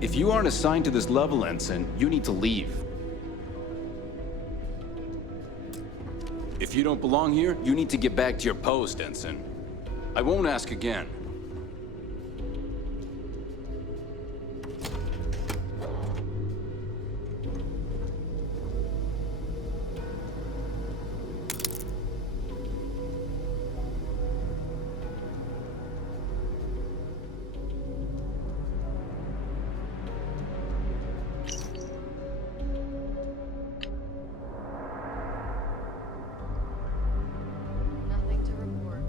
If you aren't assigned to this level, Ensign, you need to leave. If you don't belong here, you need to get back to your post, Ensign. I won't ask again. Nothing to report.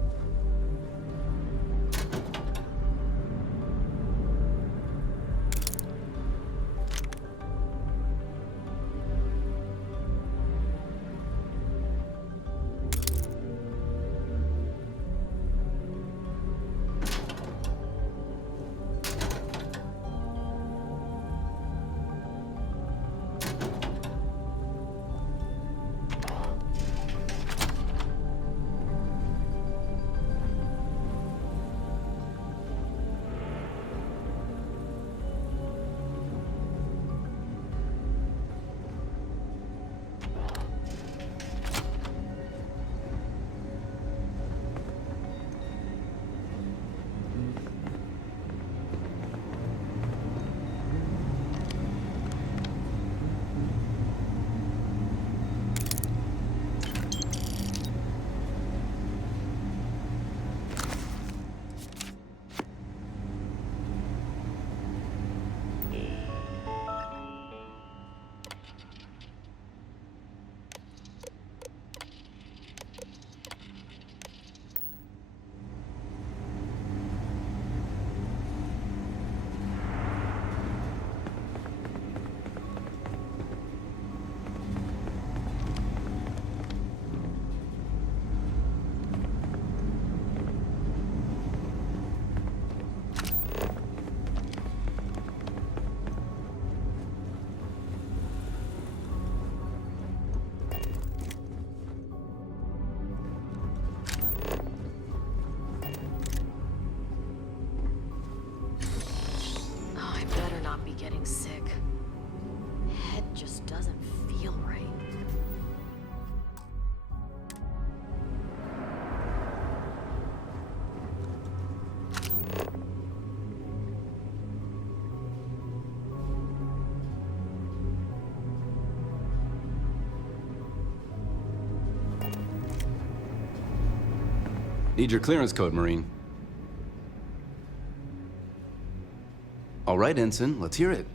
Oh, I better not be getting sick. Head just doesn't feel right. Need your clearance code, Marine. All right, Ensign, let's hear it.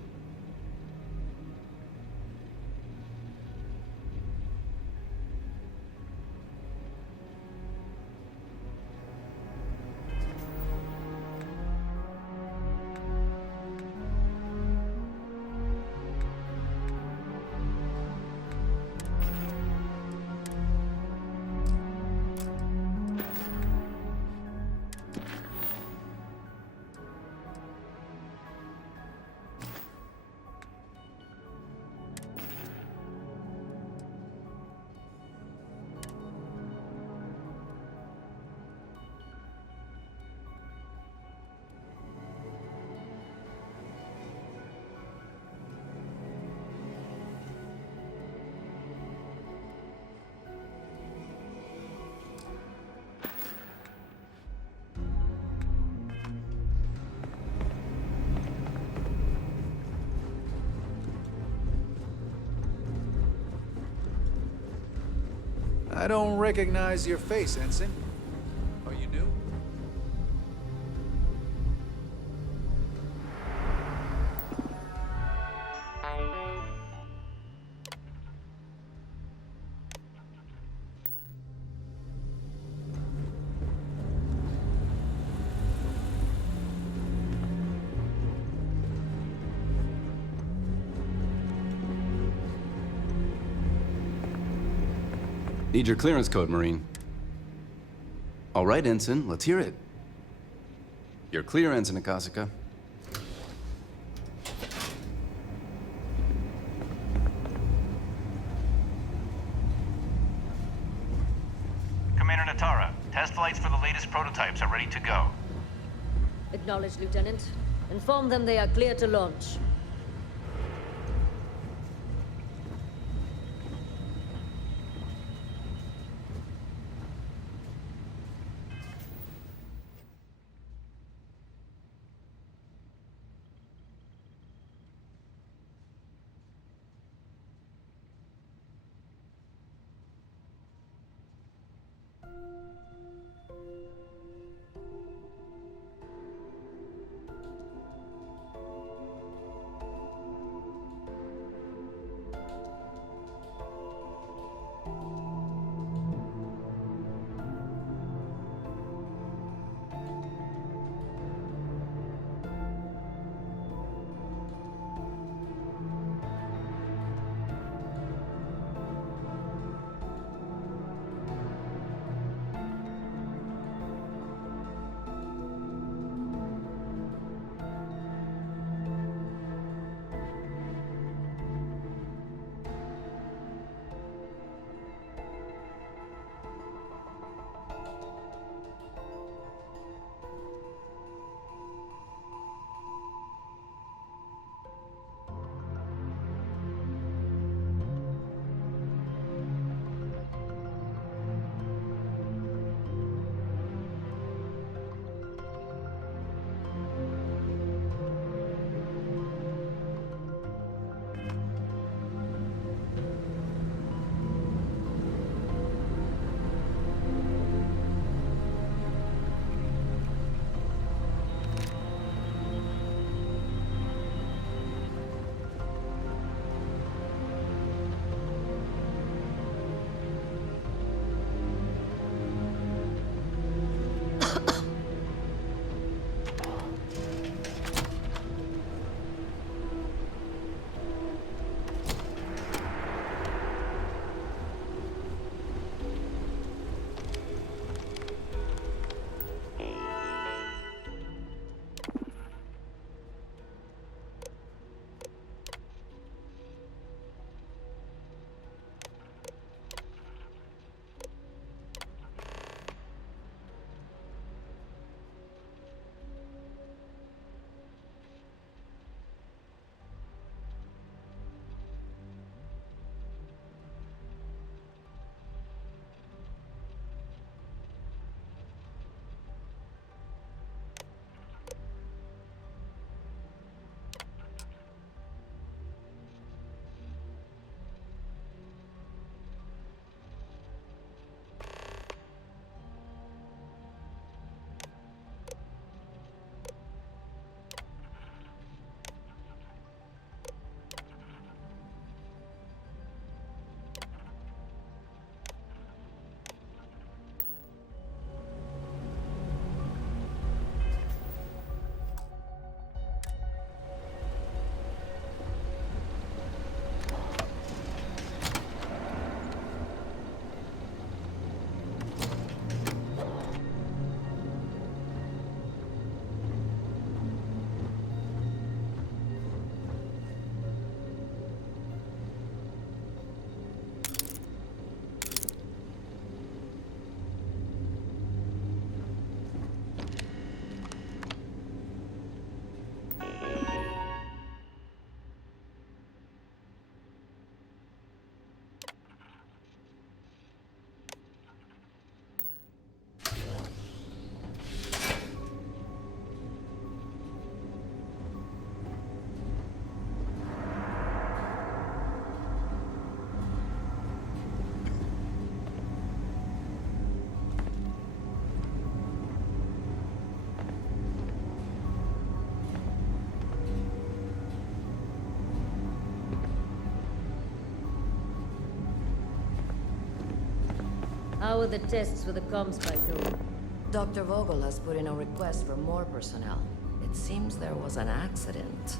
I don't recognize your face, Ensign. Are you new? Need your clearance code, Marine. All right, Ensign, let's hear it. You're clear, Ensign Akasaka. Commander Natara, test flights for the latest prototypes are ready to go. Acknowledged, Lieutenant. Inform them they are clear to launch. How are the tests for the comms pipe going? Dr. Vogel has put in a request for more personnel. It seems there was an accident.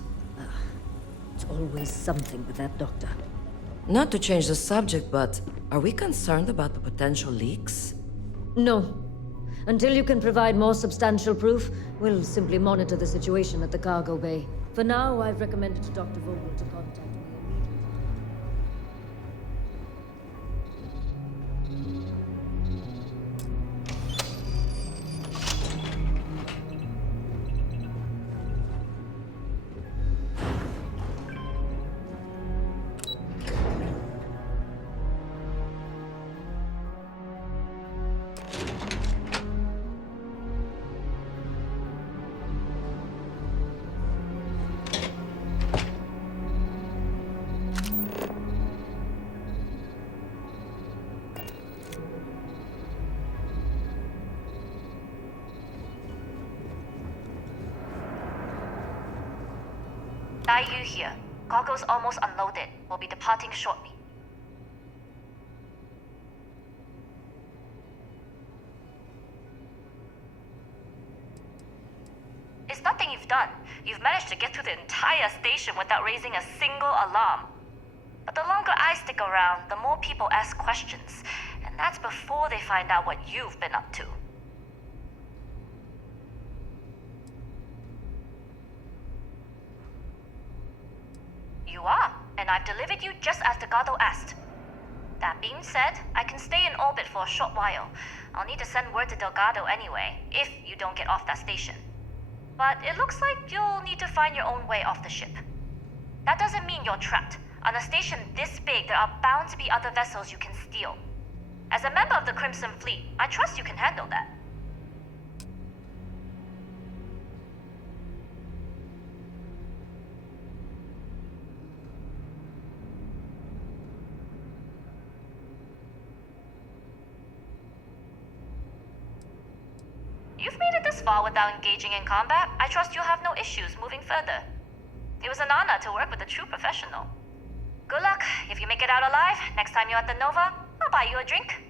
It's always something with that doctor. Not to change the subject, but are we concerned about the potential leaks? No. Until you can provide more substantial proof, we'll simply monitor the situation at the cargo bay. For now, I've recommended to Dr. Vogel to contact me immediately. Yu here. Cargo's almost unloaded. We'll be departing shortly. It's nothing you've done. You've managed to get through the entire station without raising a single alarm. But the longer I stick around, the more people ask questions. And that's before they find out what you've been up to. You are, and I've delivered you just as Delgado asked. That being said, I can stay in orbit for a short while. I'll need to send word to Delgado anyway, if you don't get off that station. But it looks like you'll need to find your own way off the ship. That doesn't mean you're trapped. On a station this big, there are bound to be other vessels you can steal. As a member of the Crimson Fleet, I trust you can handle that. You've made it this far without engaging in combat. I trust you'll have no issues moving further. It was an honor to work with a true professional. Good luck. If you make it out alive, next time you're at the Nova, I'll buy you a drink.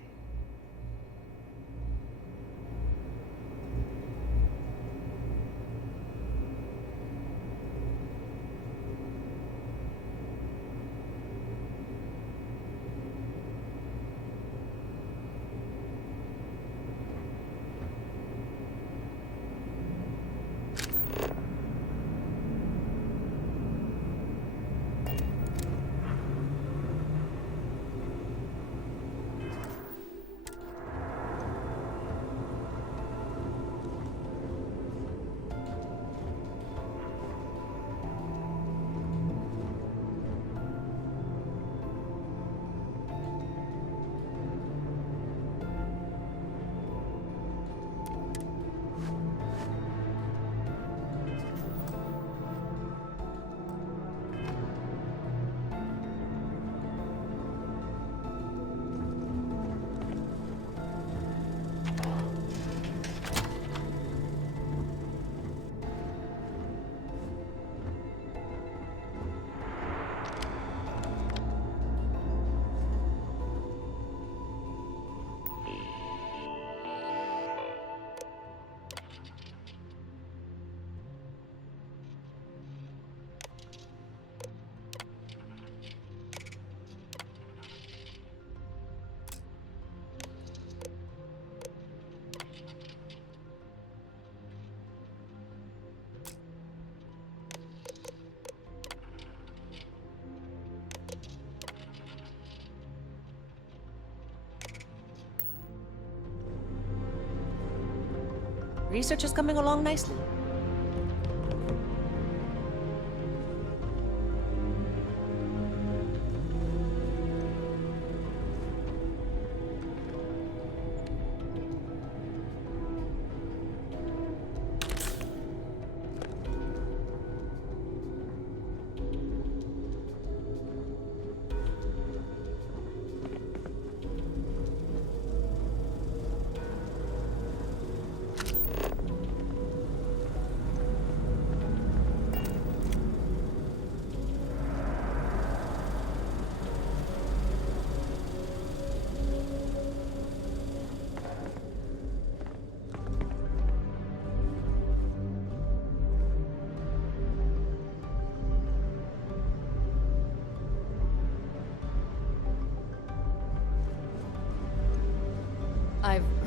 Research is coming along nicely.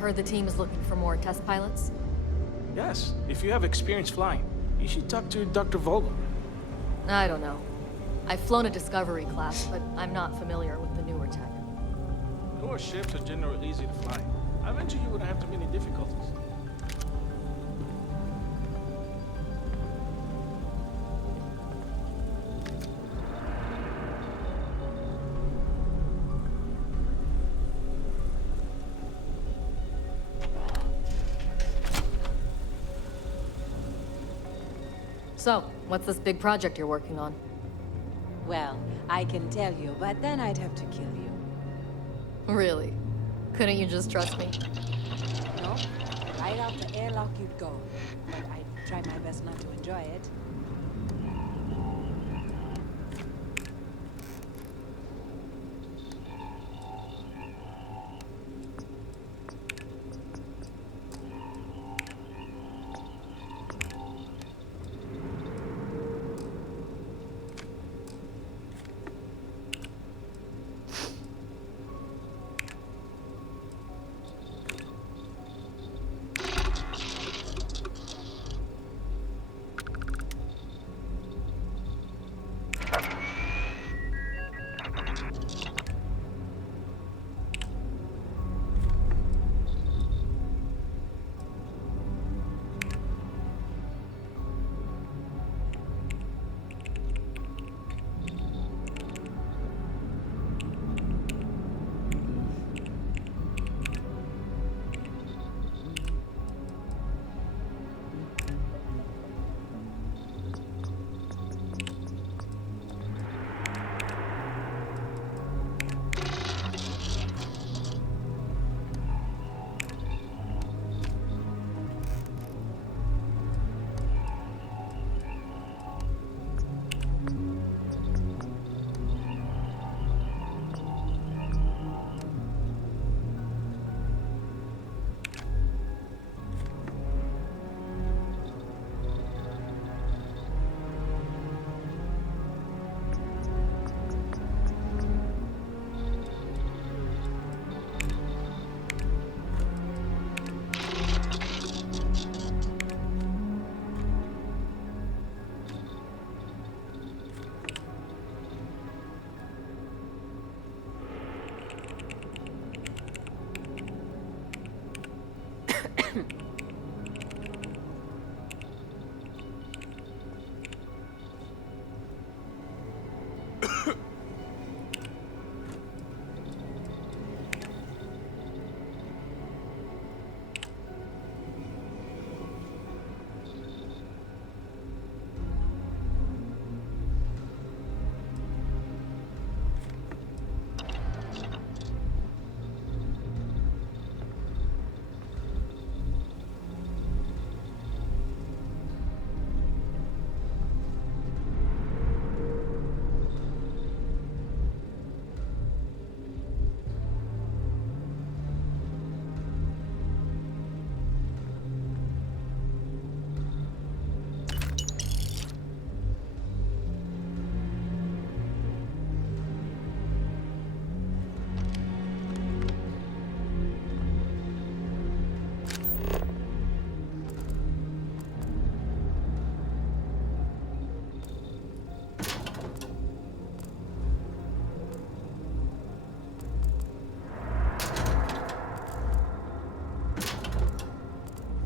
Heard the team is looking for more test pilots? Yes, if you have experience flying, you should talk to Dr. Vogel. I don't know. I've flown a Discovery class, but I'm not familiar with the newer tech. Newer ships are generally easy to fly. I venture you wouldn't have too many difficulties. So, what's this big project you're working on? Well, I can tell you, but then I'd have to kill you. Really? Couldn't you just trust me? No, right out the airlock you'd go. But I'd try my best not to enjoy it.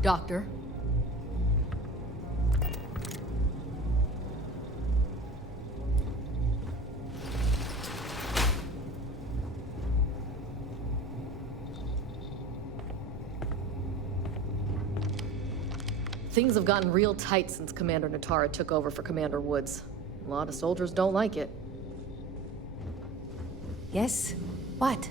Doctor? Things have gotten real tight since Commander Natara took over for Commander Woods. A lot of soldiers don't like it. Yes? What?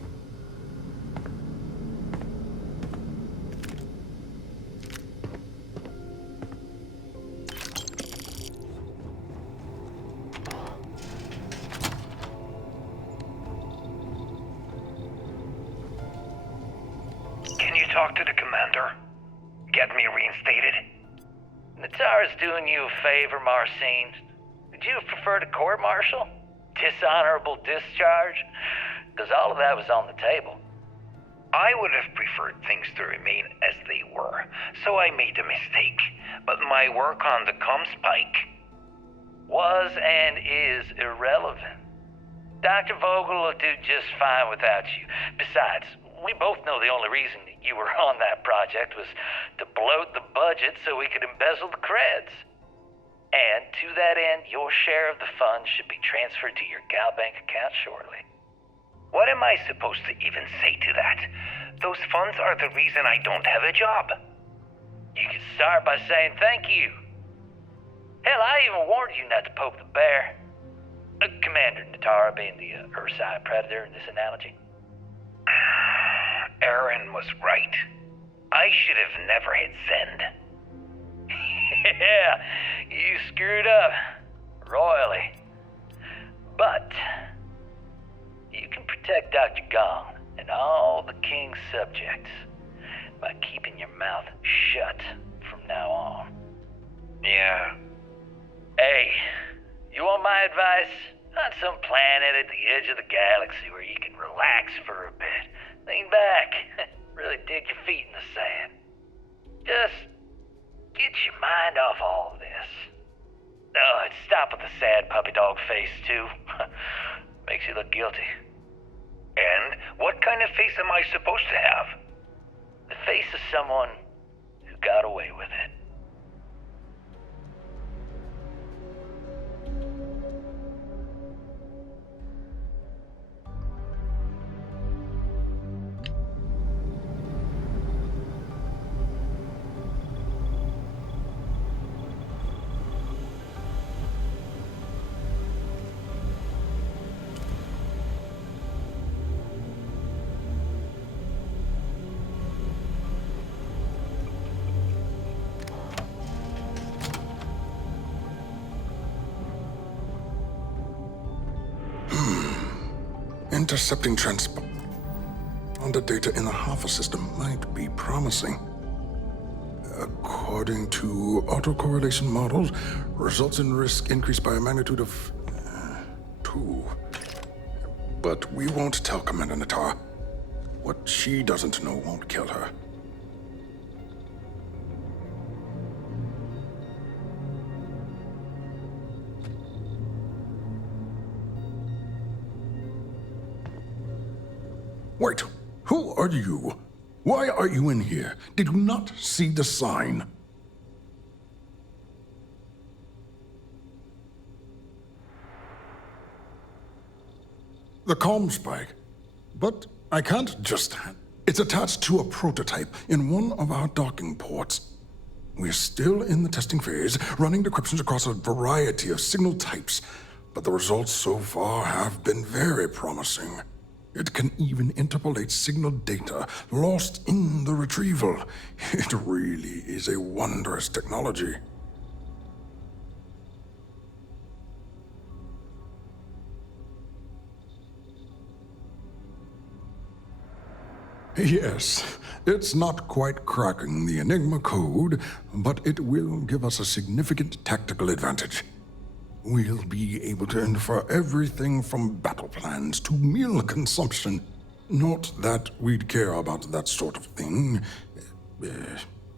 Can you talk to the commander? Get me reinstated? Natara's doing you a favor, Marcine. Would you have preferred a court-martial? Dishonorable discharge? Because all of that was on the table. I would have preferred things to remain as they were, so I made a mistake. But my work on the Comspike was and is irrelevant. Dr. Vogel will do just fine without you. Besides, we both know the only reason you were on that project was to bloat the budget so we could embezzle the creds. And to that end, your share of the funds should be transferred to your Gal Bank account shortly. What am I supposed to even say to that? Those funds are the reason I don't have a job. You can start by saying thank you. Hell, I even warned you not to poke the bear. Commander Natara being the Ursine predator in this analogy. Aaron was right. I should have never hit send. Yeah, you screwed up. Royally. But you can protect Dr. Gong and all the King's subjects by keeping your mouth shut from now on. Yeah. Hey, you want my advice? On some planet at the edge of the galaxy where you can relax for a bit. Lean back. Really dig your feet in the sand. Just get your mind off all of this. Oh, and stop with the sad puppy dog face, too. Makes you look guilty. And what kind of face am I supposed to have? The face of someone who got away with it. Intercepting transponder data in the Alpha system might be promising. According to autocorrelation models, results in risk increased by a magnitude of 2. But we won't tell Commander Natara. What she doesn't know won't kill her. Wait, who are you? Why are you in here? Did you not see the sign? The comm spike. But I can't just... It's attached to a prototype in one of our docking ports. We're still in the testing phase, running decryptions across a variety of signal types, but the results so far have been very promising. It can even interpolate signal data lost in the retrieval. It really is a wondrous technology. Yes, it's not quite cracking the Enigma code, but it will give us a significant tactical advantage. We'll be able to infer everything from battle plans to meal consumption. Not that we'd care about that sort of thing,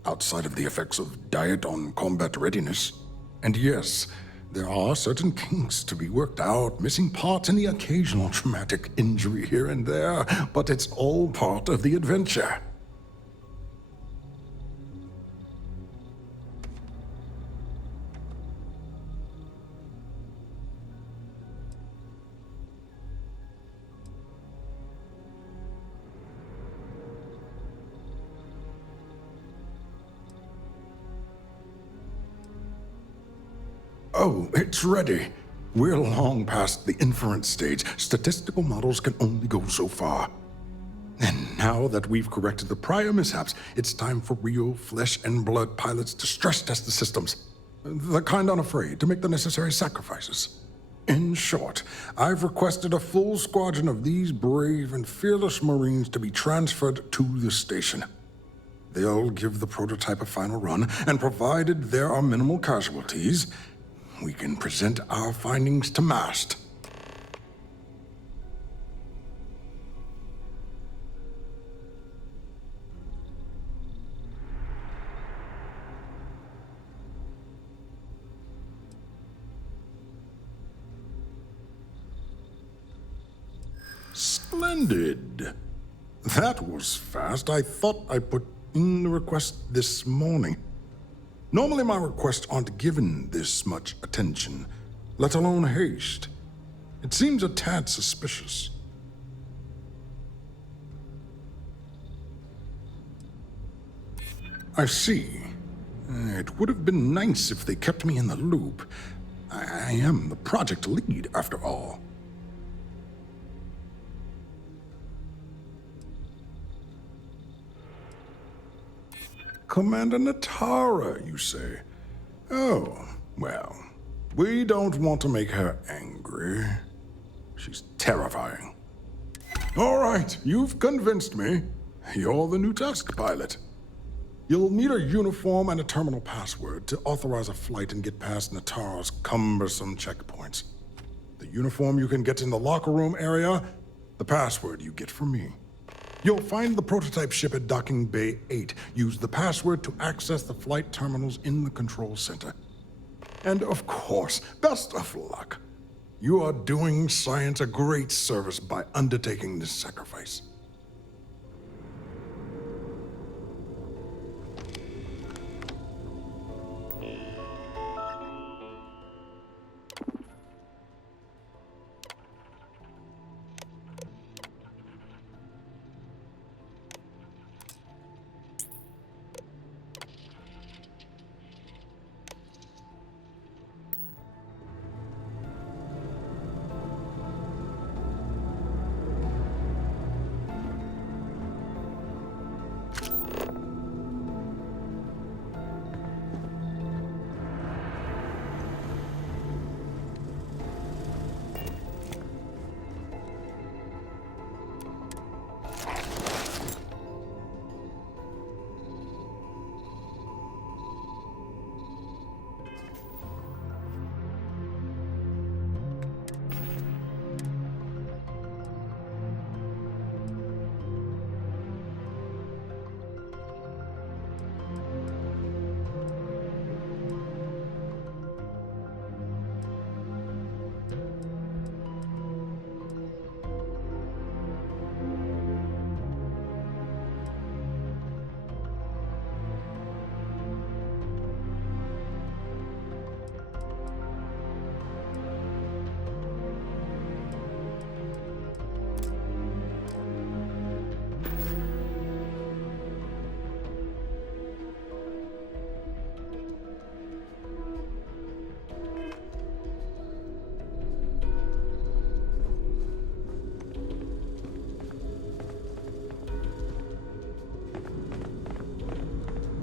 outside of the effects of diet on combat readiness. And yes, there are certain kinks to be worked out, missing parts and the occasional traumatic injury here and there, but it's all part of the adventure. Oh, it's ready. We're long past the inference stage. Statistical models can only go so far. And now that we've corrected the prior mishaps, it's time for real flesh and blood pilots to stress test the systems. The kind unafraid to make the necessary sacrifices. In short, I've requested a full squadron of these brave and fearless Marines to be transferred to the station. They'll give the prototype a final run, and provided there are minimal casualties, we can present our findings to Mast. Splendid. That was fast. I thought I put in the request this morning. Normally my requests aren't given this much attention, let alone haste. It seems a tad suspicious. I see. It would have been nice if they kept me in the loop. I am the project lead, after all. Commander Natara, you say? Oh, well, we don't want to make her angry. She's terrifying. All right, you've convinced me. You're the new task pilot. You'll need a uniform and a terminal password to authorize a flight and get past Natara's cumbersome checkpoints. The uniform you can get in the locker room area, the password you get from me. You'll find the prototype ship at Docking Bay 8. Use the password to access the flight terminals in the control center. And of course, best of luck. You are doing science a great service by undertaking this sacrifice.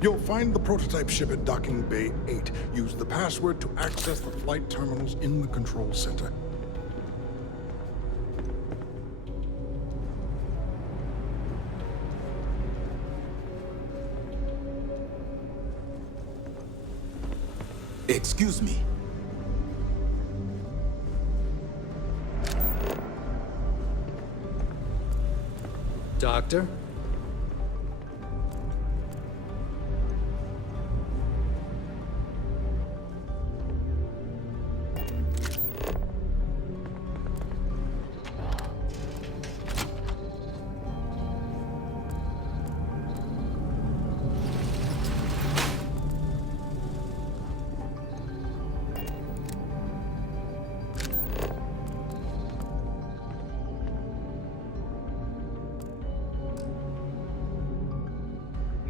You'll find the prototype ship at Docking Bay 8. Use the password to access the flight terminals in the control center. Excuse me. Doctor?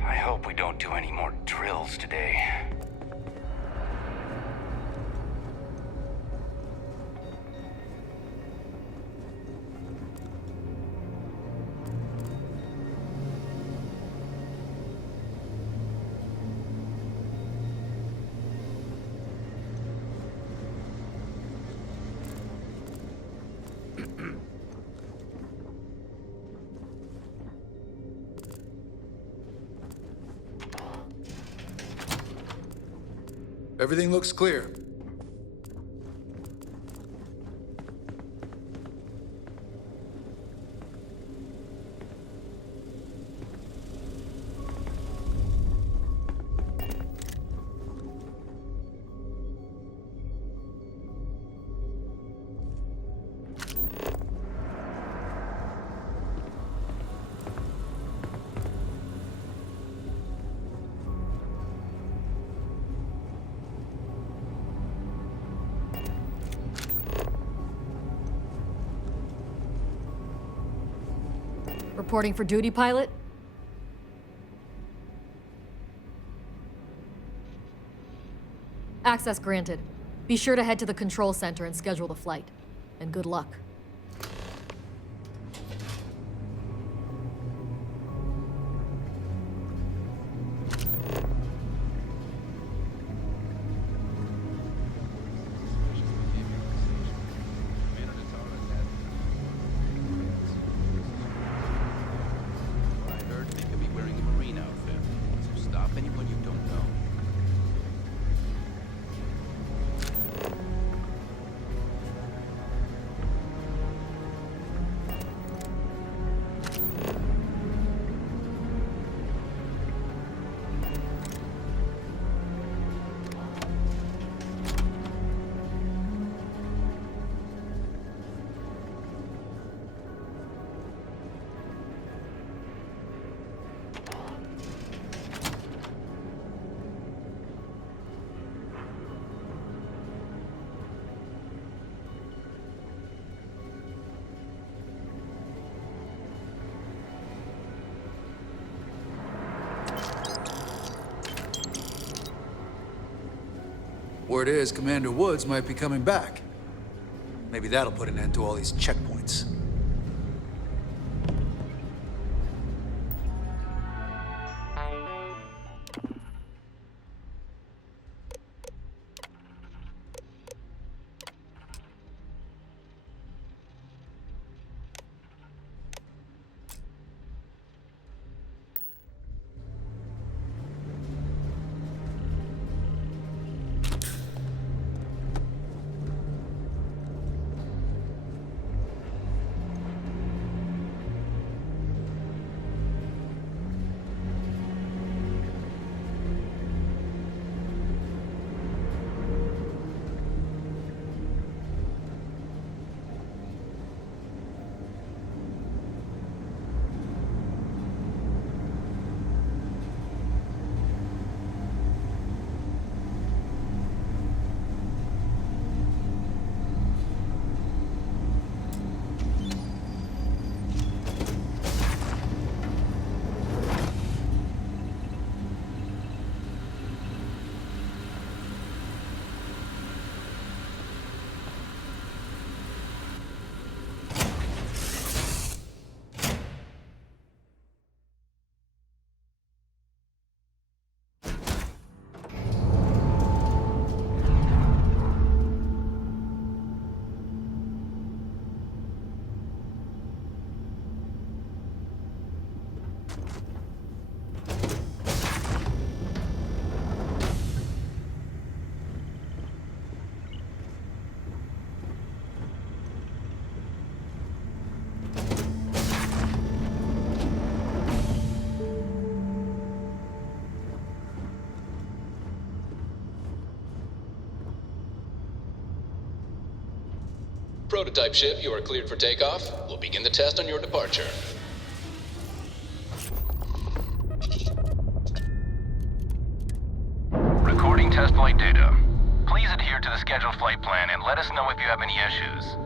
I hope we don't do any more drills today. Everything looks clear. Reporting for duty, pilot? Access granted. Be sure to head to the control center and schedule the flight. And good luck. I heard they could be wearing a marine outfit, so stop anyone you don't know. Word is Commander Woods might be coming back. Maybe that'll put an end to all these checkpoints. Prototype ship, you are cleared for takeoff. We'll begin the test on your departure. Recording test flight data. Please adhere to the scheduled flight plan and let us know if you have any issues.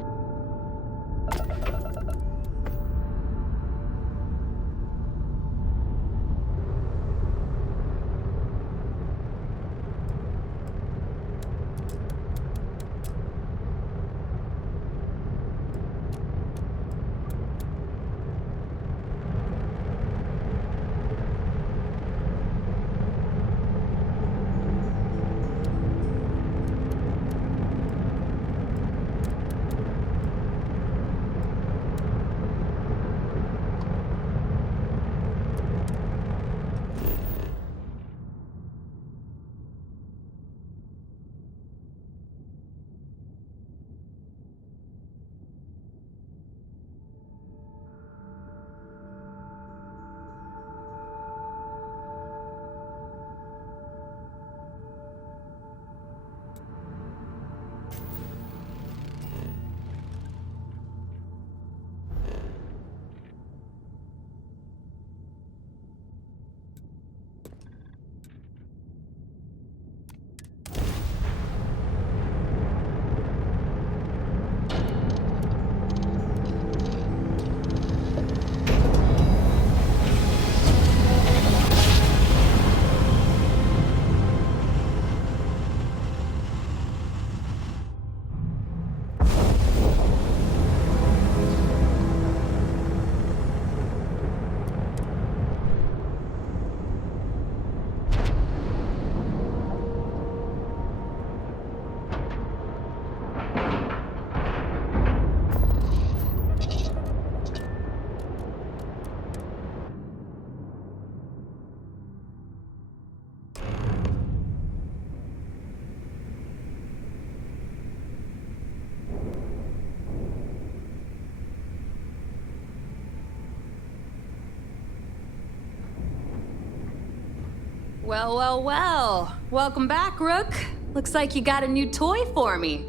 Well, well, well. Welcome back, Rook. Looks like you got a new toy for me.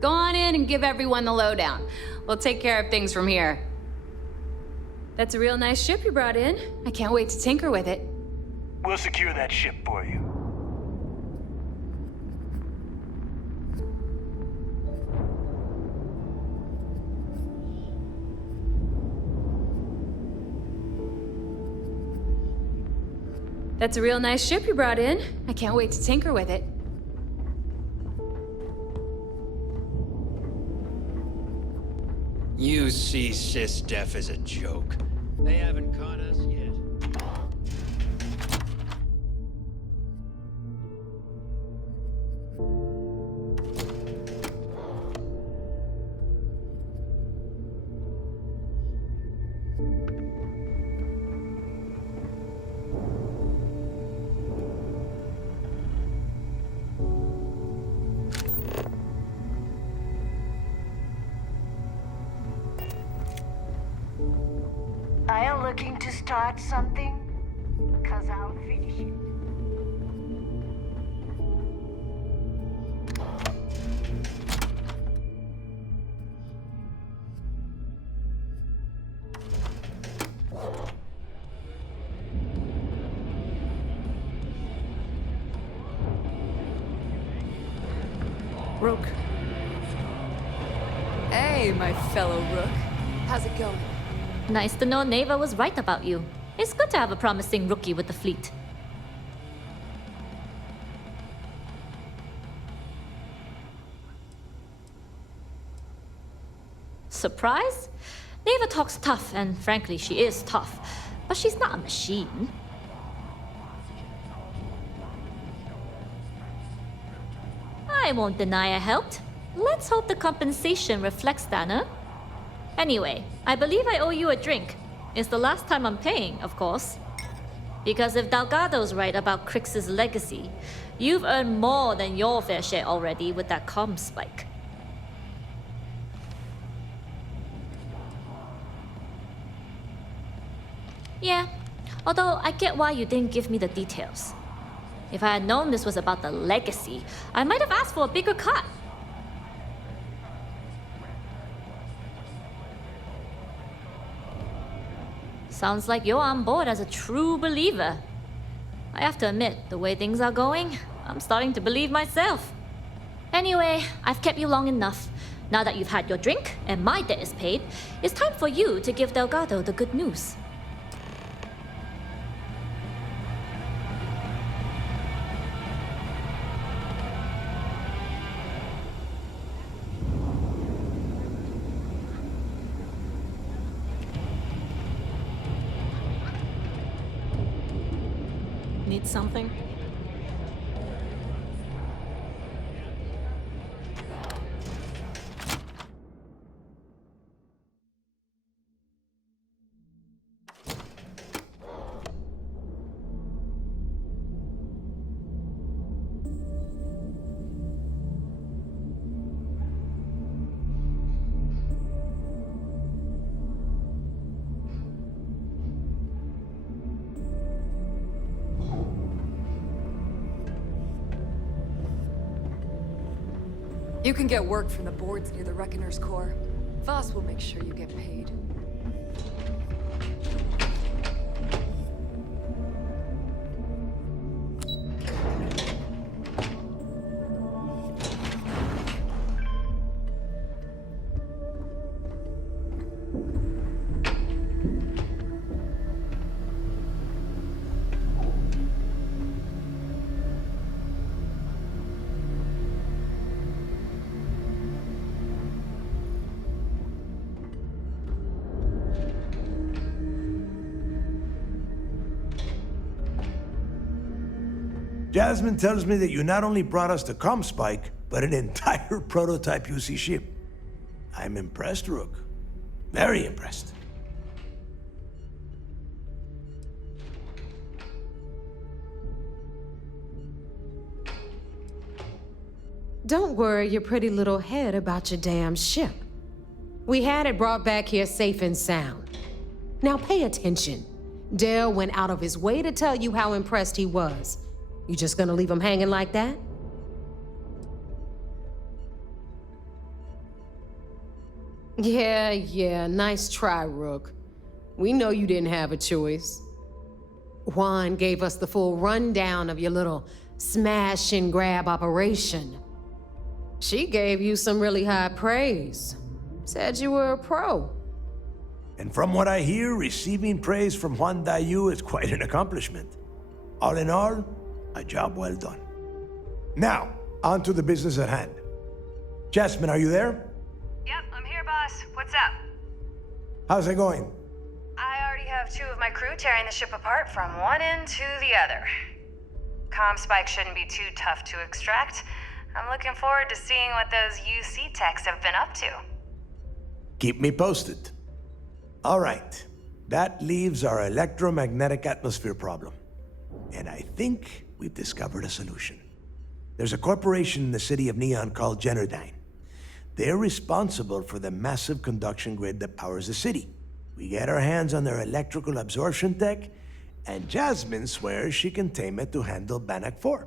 Go on in and give everyone the lowdown. We'll take care of things from here. That's a real nice ship you brought in. I can't wait to tinker with it. We'll secure that ship for you. That's a real nice ship you brought in. I can't wait to tinker with it. You see SysDef as a joke. They haven't caught us yet. Are you looking to start something? 'Cause I'll finish it. Rook. Hey, my fellow Rook. How's it going? Nice to know Neva was right about you. It's good to have a promising rookie with the fleet. Surprise? Neva talks tough, and frankly, she is tough. But she's not a machine. I won't deny I helped. Let's hope the compensation reflects that, huh? Anyway, I believe I owe you a drink. It's the last time I'm paying, of course. Because if Delgado's right about Crix's legacy, you've earned more than your fair share already with that comm spike. Yeah, although I get why you didn't give me the details. If I had known this was about the legacy, I might have asked for a bigger cut. Sounds like you're on board as a true believer. I have to admit, the way things are going, I'm starting to believe myself. Anyway, I've kept you long enough. Now that you've had your drink and my debt is paid, it's time for you to give Delgado the good news. Need something? You can get work from the boards near the Reckoner's Core. Voss will make sure you get paid. Jasmine tells me that you not only brought us the comm spike, but an entire prototype UC ship. I'm impressed, Rook. Very impressed. Don't worry your pretty little head about your damn ship. We had it brought back here safe and sound. Now pay attention. Dale went out of his way to tell you how impressed he was. You just gonna leave him hanging like that? Yeah, nice try, Rook. We know you didn't have a choice. Juan gave us the full rundown of your little smash and grab operation. She gave you some really high praise. Said you were a pro. And from what I hear, receiving praise from Juan Dayu is quite an accomplishment. All in all, a job well done. Now, on to the business at hand. Jasmine, are you there? Yep, I'm here, boss. What's up? How's it going? I already have 2 of my crew tearing the ship apart from one end to the other. Comm spike shouldn't be too tough to extract. I'm looking forward to seeing what those UC techs have been up to. Keep me posted. All right, that leaves our electromagnetic atmosphere problem. And I think we've discovered a solution. There's a corporation in the city of Neon called Generdyne. They're responsible for the massive conduction grid that powers the city. We get our hands on their electrical absorption tech, and Jasmine swears she can tame it to handle Bannock 4.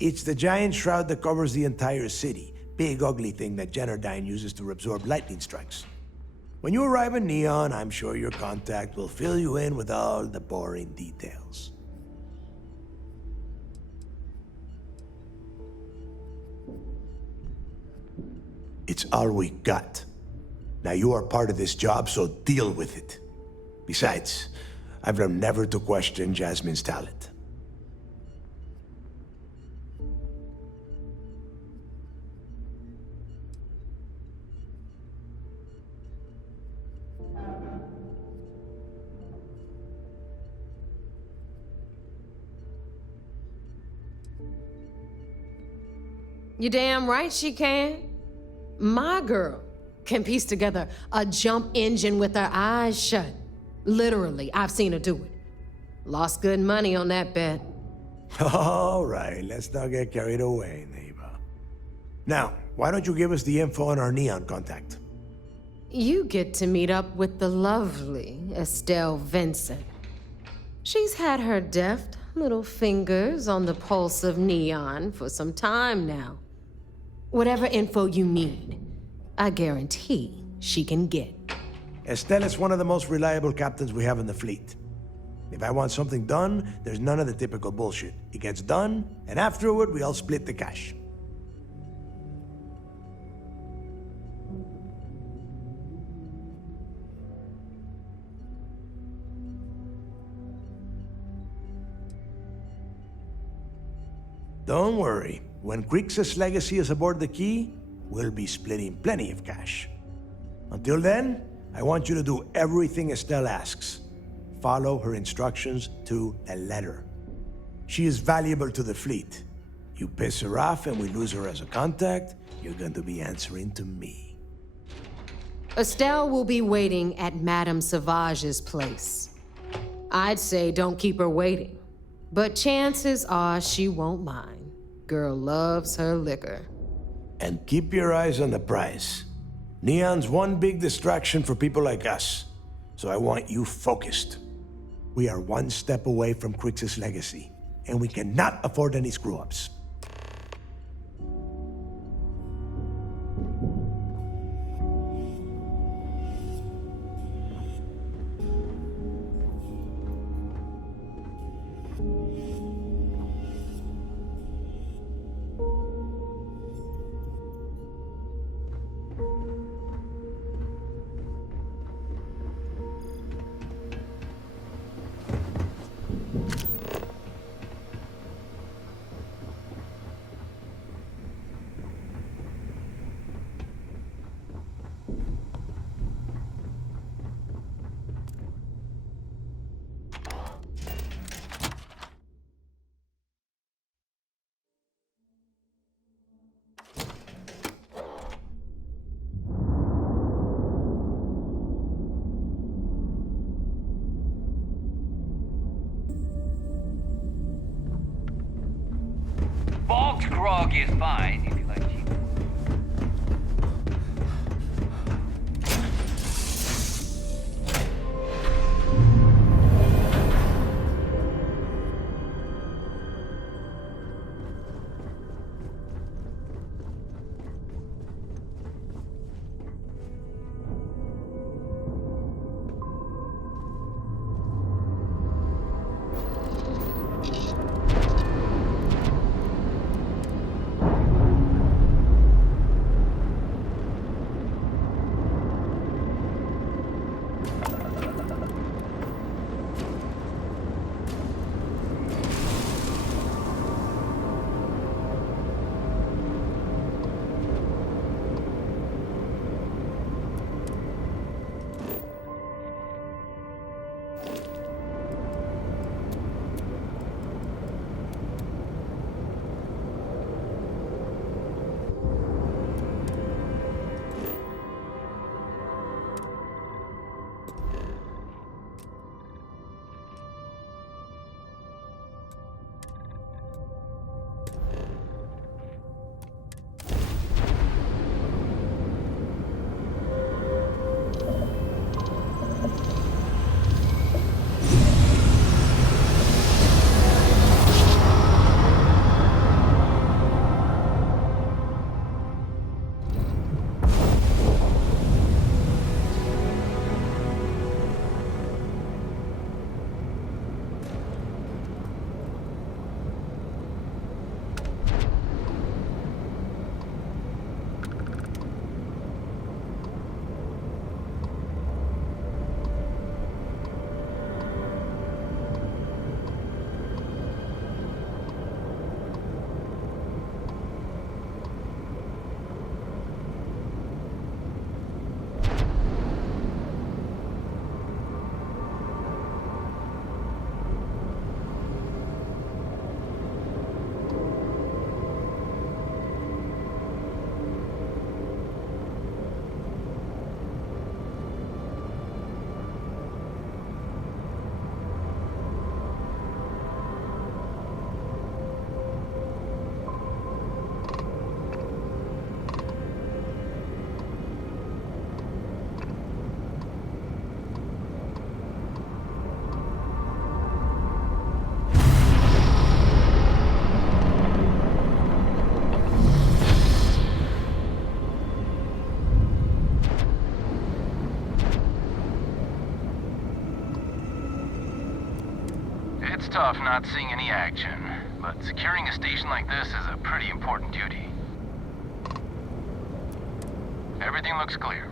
It's the giant shroud that covers the entire city. Big, ugly thing that Generdyne uses to absorb lightning strikes. When you arrive in Neon, I'm sure your contact will fill you in with all the boring details. It's all we got. Now you are part of this job, so deal with it. Besides, I've learned never to question Jasmine's talent. You damn right she can. My girl can piece together a jump engine with her eyes shut. Literally, I've seen her do it. Lost good money on that bet. All right, let's not get carried away, neighbor. Now, why don't you give us the info on our Neon contact? You get to meet up with the lovely Estelle Vincent. She's had her deft little fingers on the pulse of Neon for some time now. Whatever info you need, I guarantee she can get. Estelle is one of the most reliable captains we have in the fleet. If I want something done, there's none of the typical bullshit. It gets done, and afterward, we all split the cash. Don't worry. When Crixus' legacy is aboard the Key, we'll be splitting plenty of cash. Until then, I want you to do everything Estelle asks. Follow her instructions to the letter. She is valuable to the fleet. You piss her off and we lose her as a contact, you're going to be answering to me. Estelle will be waiting at Madame Sauvage's place. I'd say don't keep her waiting, but chances are she won't mind. Girl loves her liquor. And keep your eyes on the prize. Neon's one big distraction for people like us, so I want you focused. We are one step away from Crixus' legacy, and we cannot afford any screw-ups. grog is fine if you like cheap. It's tough not seeing any action, but securing a station like this is a pretty important duty. Everything looks clear.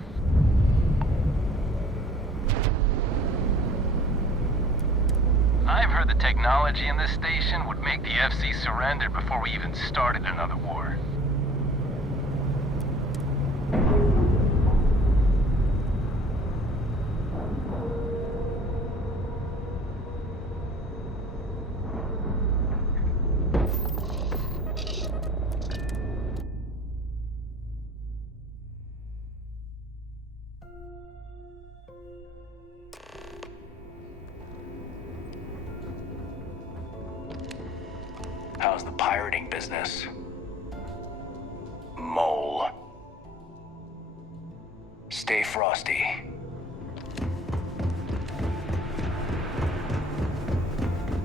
I've heard the technology in this station would make the FC surrender before we even started another war. How's the pirating business? Mole. Stay frosty.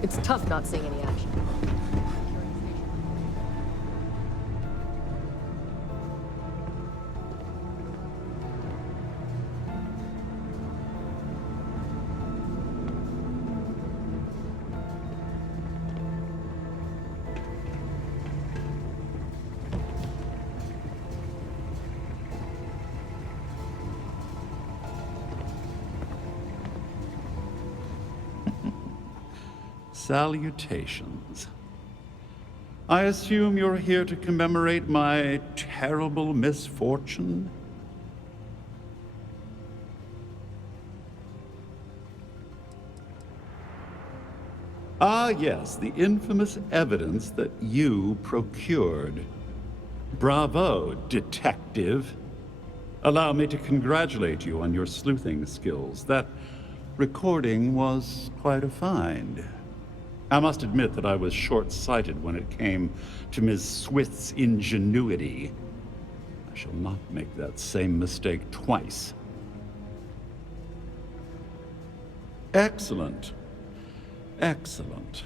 It's tough not seeing any action. Salutations. I assume you're here to commemorate my terrible misfortune? Ah, yes, the infamous evidence that you procured. Bravo, detective. Allow me to congratulate you on your sleuthing skills. That recording was quite a find. I must admit that I was short-sighted when it came to Ms. Swift's ingenuity. I shall not make that same mistake twice. Excellent. Excellent.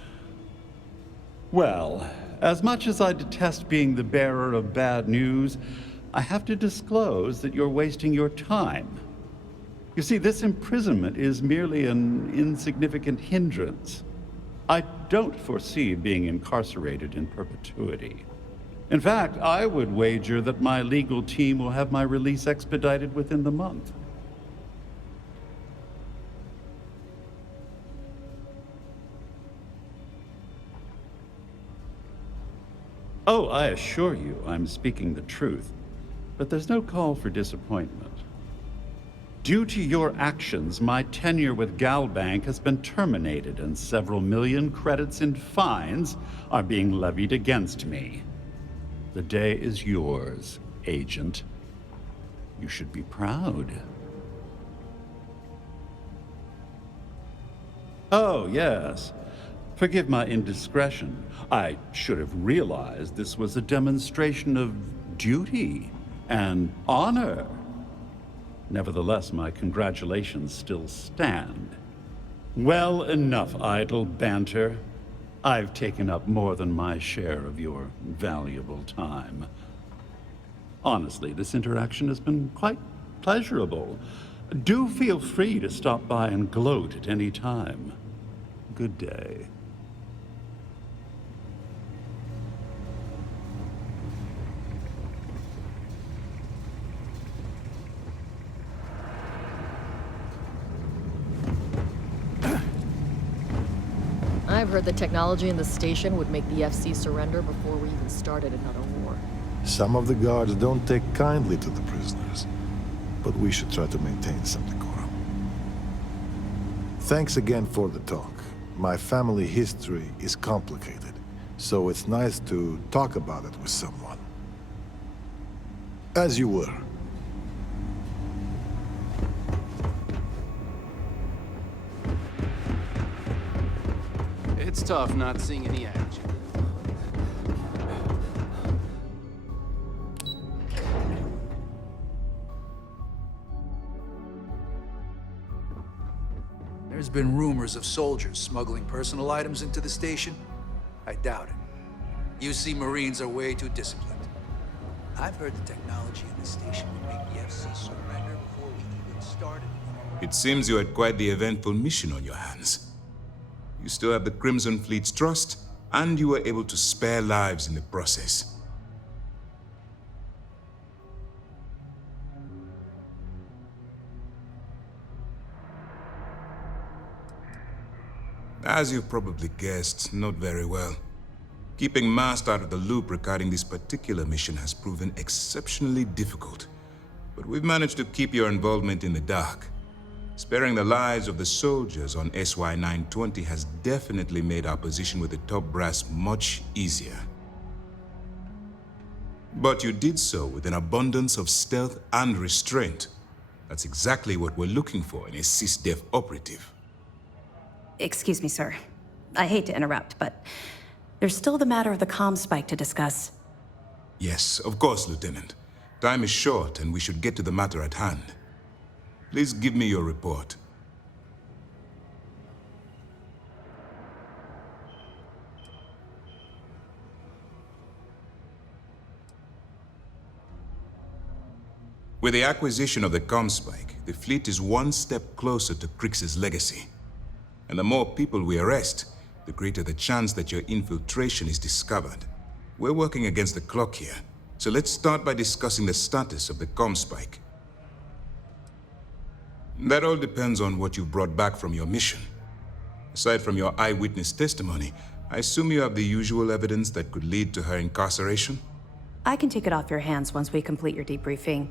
Well, as much as I detest being the bearer of bad news, I have to disclose that you're wasting your time. You see, this imprisonment is merely an insignificant hindrance. I don't foresee being incarcerated in perpetuity. In fact, I would wager that my legal team will have my release expedited within the month. Oh, I assure you I'm speaking the truth, but there's no call for disappointment. Due to your actions, my tenure with Galbank has been terminated and several million credits in fines are being levied against me. The day is yours, Agent. You should be proud. Oh, yes. Forgive my indiscretion. I should have realized this was a demonstration of duty and honor. Nevertheless, my congratulations still stand. Well, enough idle banter. I've taken up more than my share of your valuable time. Honestly, this interaction has been quite pleasurable. Do feel free to stop by and gloat at any time. Good day. I've heard the technology in the station would make the FC surrender before we even started another war. Some of the guards don't take kindly to the prisoners, but we should try to maintain some decorum. Thanks again for the talk. My family history is complicated, so it's nice to talk about it with someone. As you were. It's tough not seeing any action. There's been rumors of soldiers smuggling personal items into the station. I doubt it. You see, Marines are way too disciplined. I've heard the technology in the station would make the FC surrender before we even started. It seems you had quite the eventful mission on your hands. You still have the Crimson Fleet's trust, and you were able to spare lives in the process. As you've probably guessed, not very well. Keeping Mast out of the loop regarding this particular mission has proven exceptionally difficult. But we've managed to keep your involvement in the dark. Sparing the lives of the soldiers on SY-920 has definitely made our position with the top brass much easier. But you did so with an abundance of stealth and restraint. That's exactly what we're looking for in a SysDef operative. Excuse me, sir. I hate to interrupt, but there's still the matter of the comm spike to discuss. Yes, of course, Lieutenant. Time is short, and we should get to the matter at hand. Please give me your report. With the acquisition of the Comspike, the fleet is one step closer to Krix's legacy. And the more people we arrest, the greater the chance that your infiltration is discovered. We're working against the clock here, so let's start by discussing the status of the Comspike. That all depends on what you've brought back from your mission. Aside from your eyewitness testimony, I assume you have the usual evidence that could lead to her incarceration? I can take it off your hands once we complete your debriefing,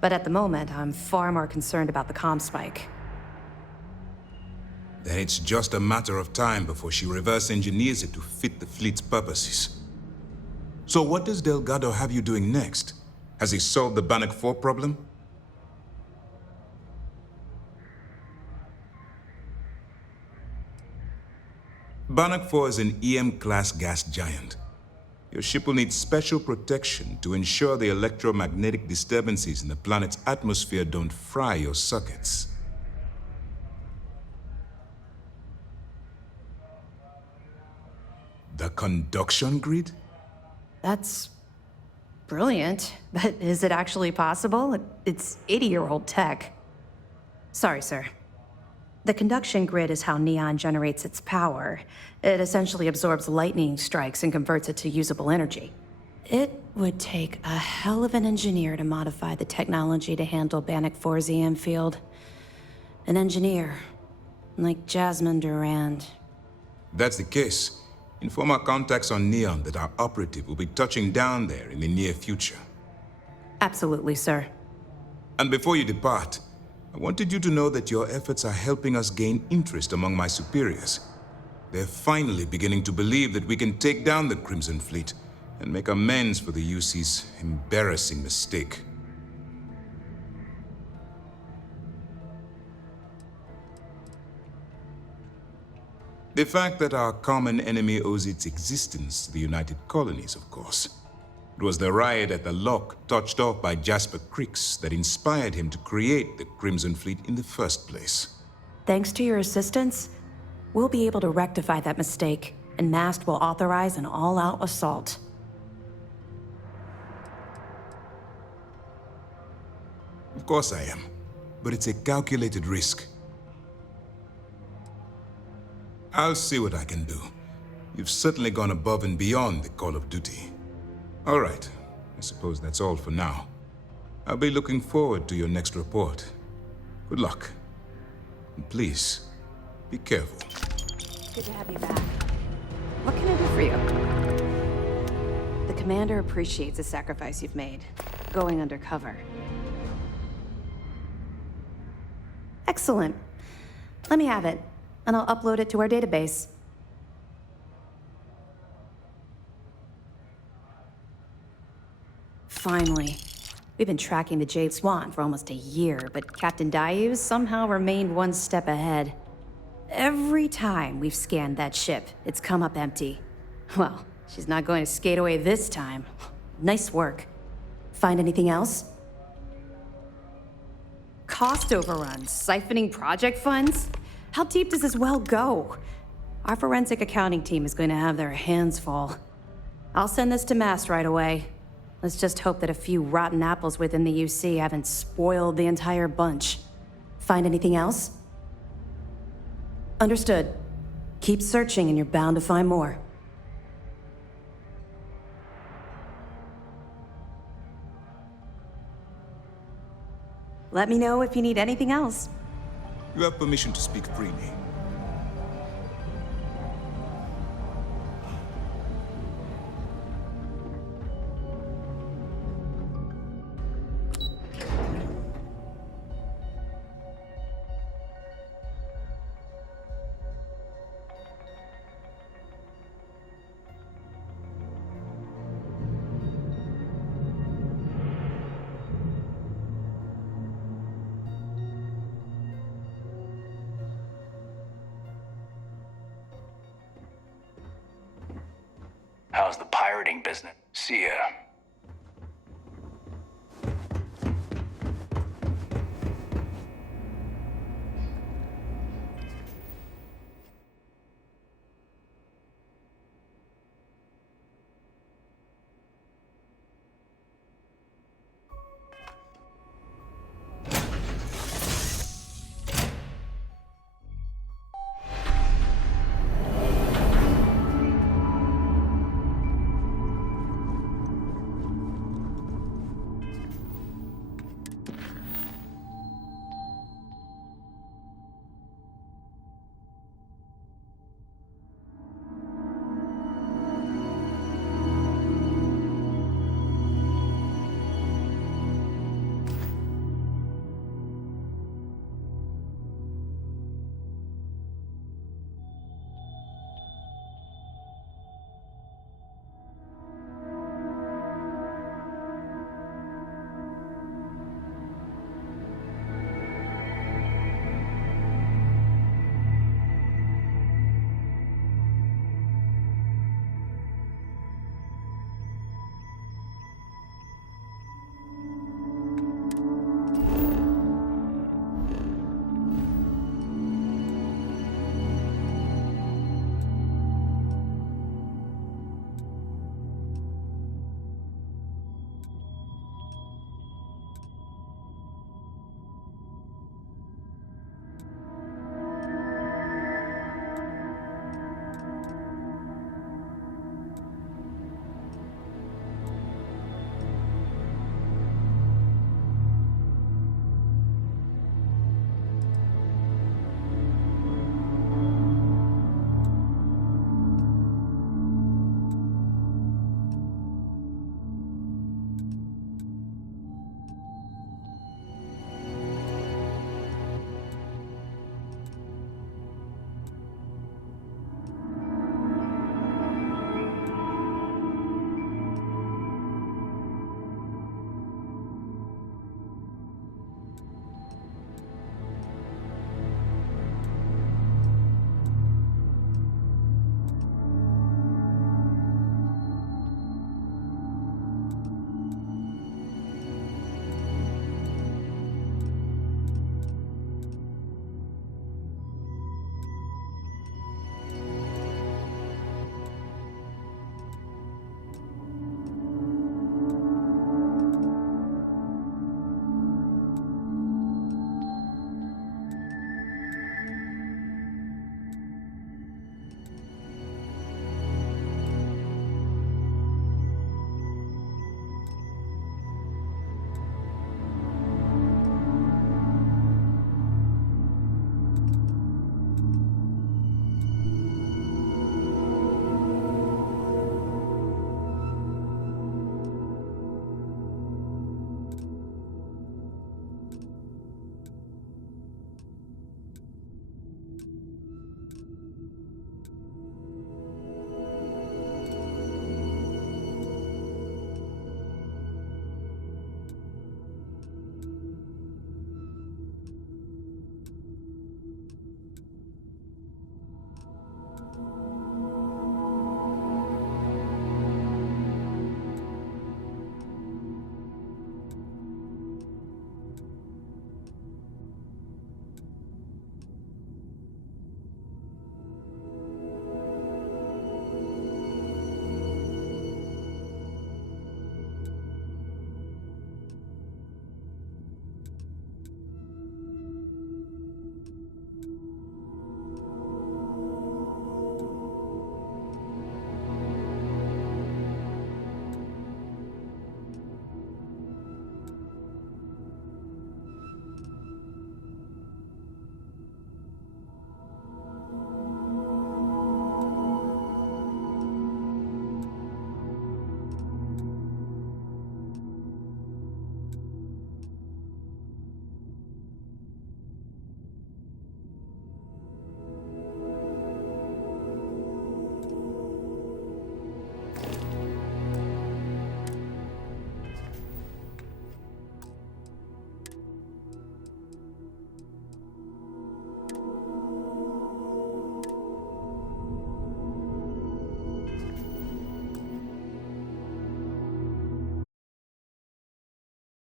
but at the moment, I'm far more concerned about the comm spike. Then it's just a matter of time before she reverse engineers it to fit the fleet's purposes. So what does Delgado have you doing next? Has he solved the Bannock 4 problem? Bannock 4 is an EM-class gas giant. Your ship will need special protection to ensure the electromagnetic disturbances in the planet's atmosphere don't fry your sockets. The conduction grid? That's brilliant, but is it actually possible? It's 80-year-old tech. Sorry, sir. The conduction grid is how Neon generates its power. It essentially absorbs lightning strikes and converts it to usable energy. It would take a hell of an engineer to modify the technology to handle Bannock 4's EM field. An engineer, like Jasmine Durand. That's the case. Inform our contacts on Neon that our operative will be touching down there in the near future. Absolutely, sir. And before you depart, I wanted you to know that your efforts are helping us gain interest among my superiors. They're finally beginning to believe that we can take down the Crimson Fleet and make amends for the UC's embarrassing mistake. The fact that our common enemy owes its existence to the United Colonies, of course. It was the riot at the Lock, touched off by Jasper Creeks, that inspired him to create the Crimson Fleet in the first place. Thanks to your assistance, we'll be able to rectify that mistake, and MAST will authorize an all-out assault. Of course I am, but it's a calculated risk. I'll see what I can do. You've certainly gone above and beyond the call of duty. All right, I suppose that's all for now. I'll be looking forward to your next report. Good luck. And please, be careful. Good to have you back. What can I do for you? The commander appreciates the sacrifice you've made, going undercover. Excellent. Let me have it, and I'll upload it to our database. Finally. We've been tracking the Jade Swan for almost a year, but Captain Dayus somehow remained one step ahead. Every time we've scanned that ship, it's come up empty. Well, she's not going to skate away this time. Nice work. Find anything else? Cost overruns, siphoning project funds? How deep does this well go? Our forensic accounting team is going to have their hands full. I'll send this to MAST right away. Let's just hope that a few rotten apples within the UC haven't spoiled the entire bunch. Find anything else? Understood. Keep searching and you're bound to find more. Let me know if you need anything else. You have permission to speak freely. How's the pirating business? See ya.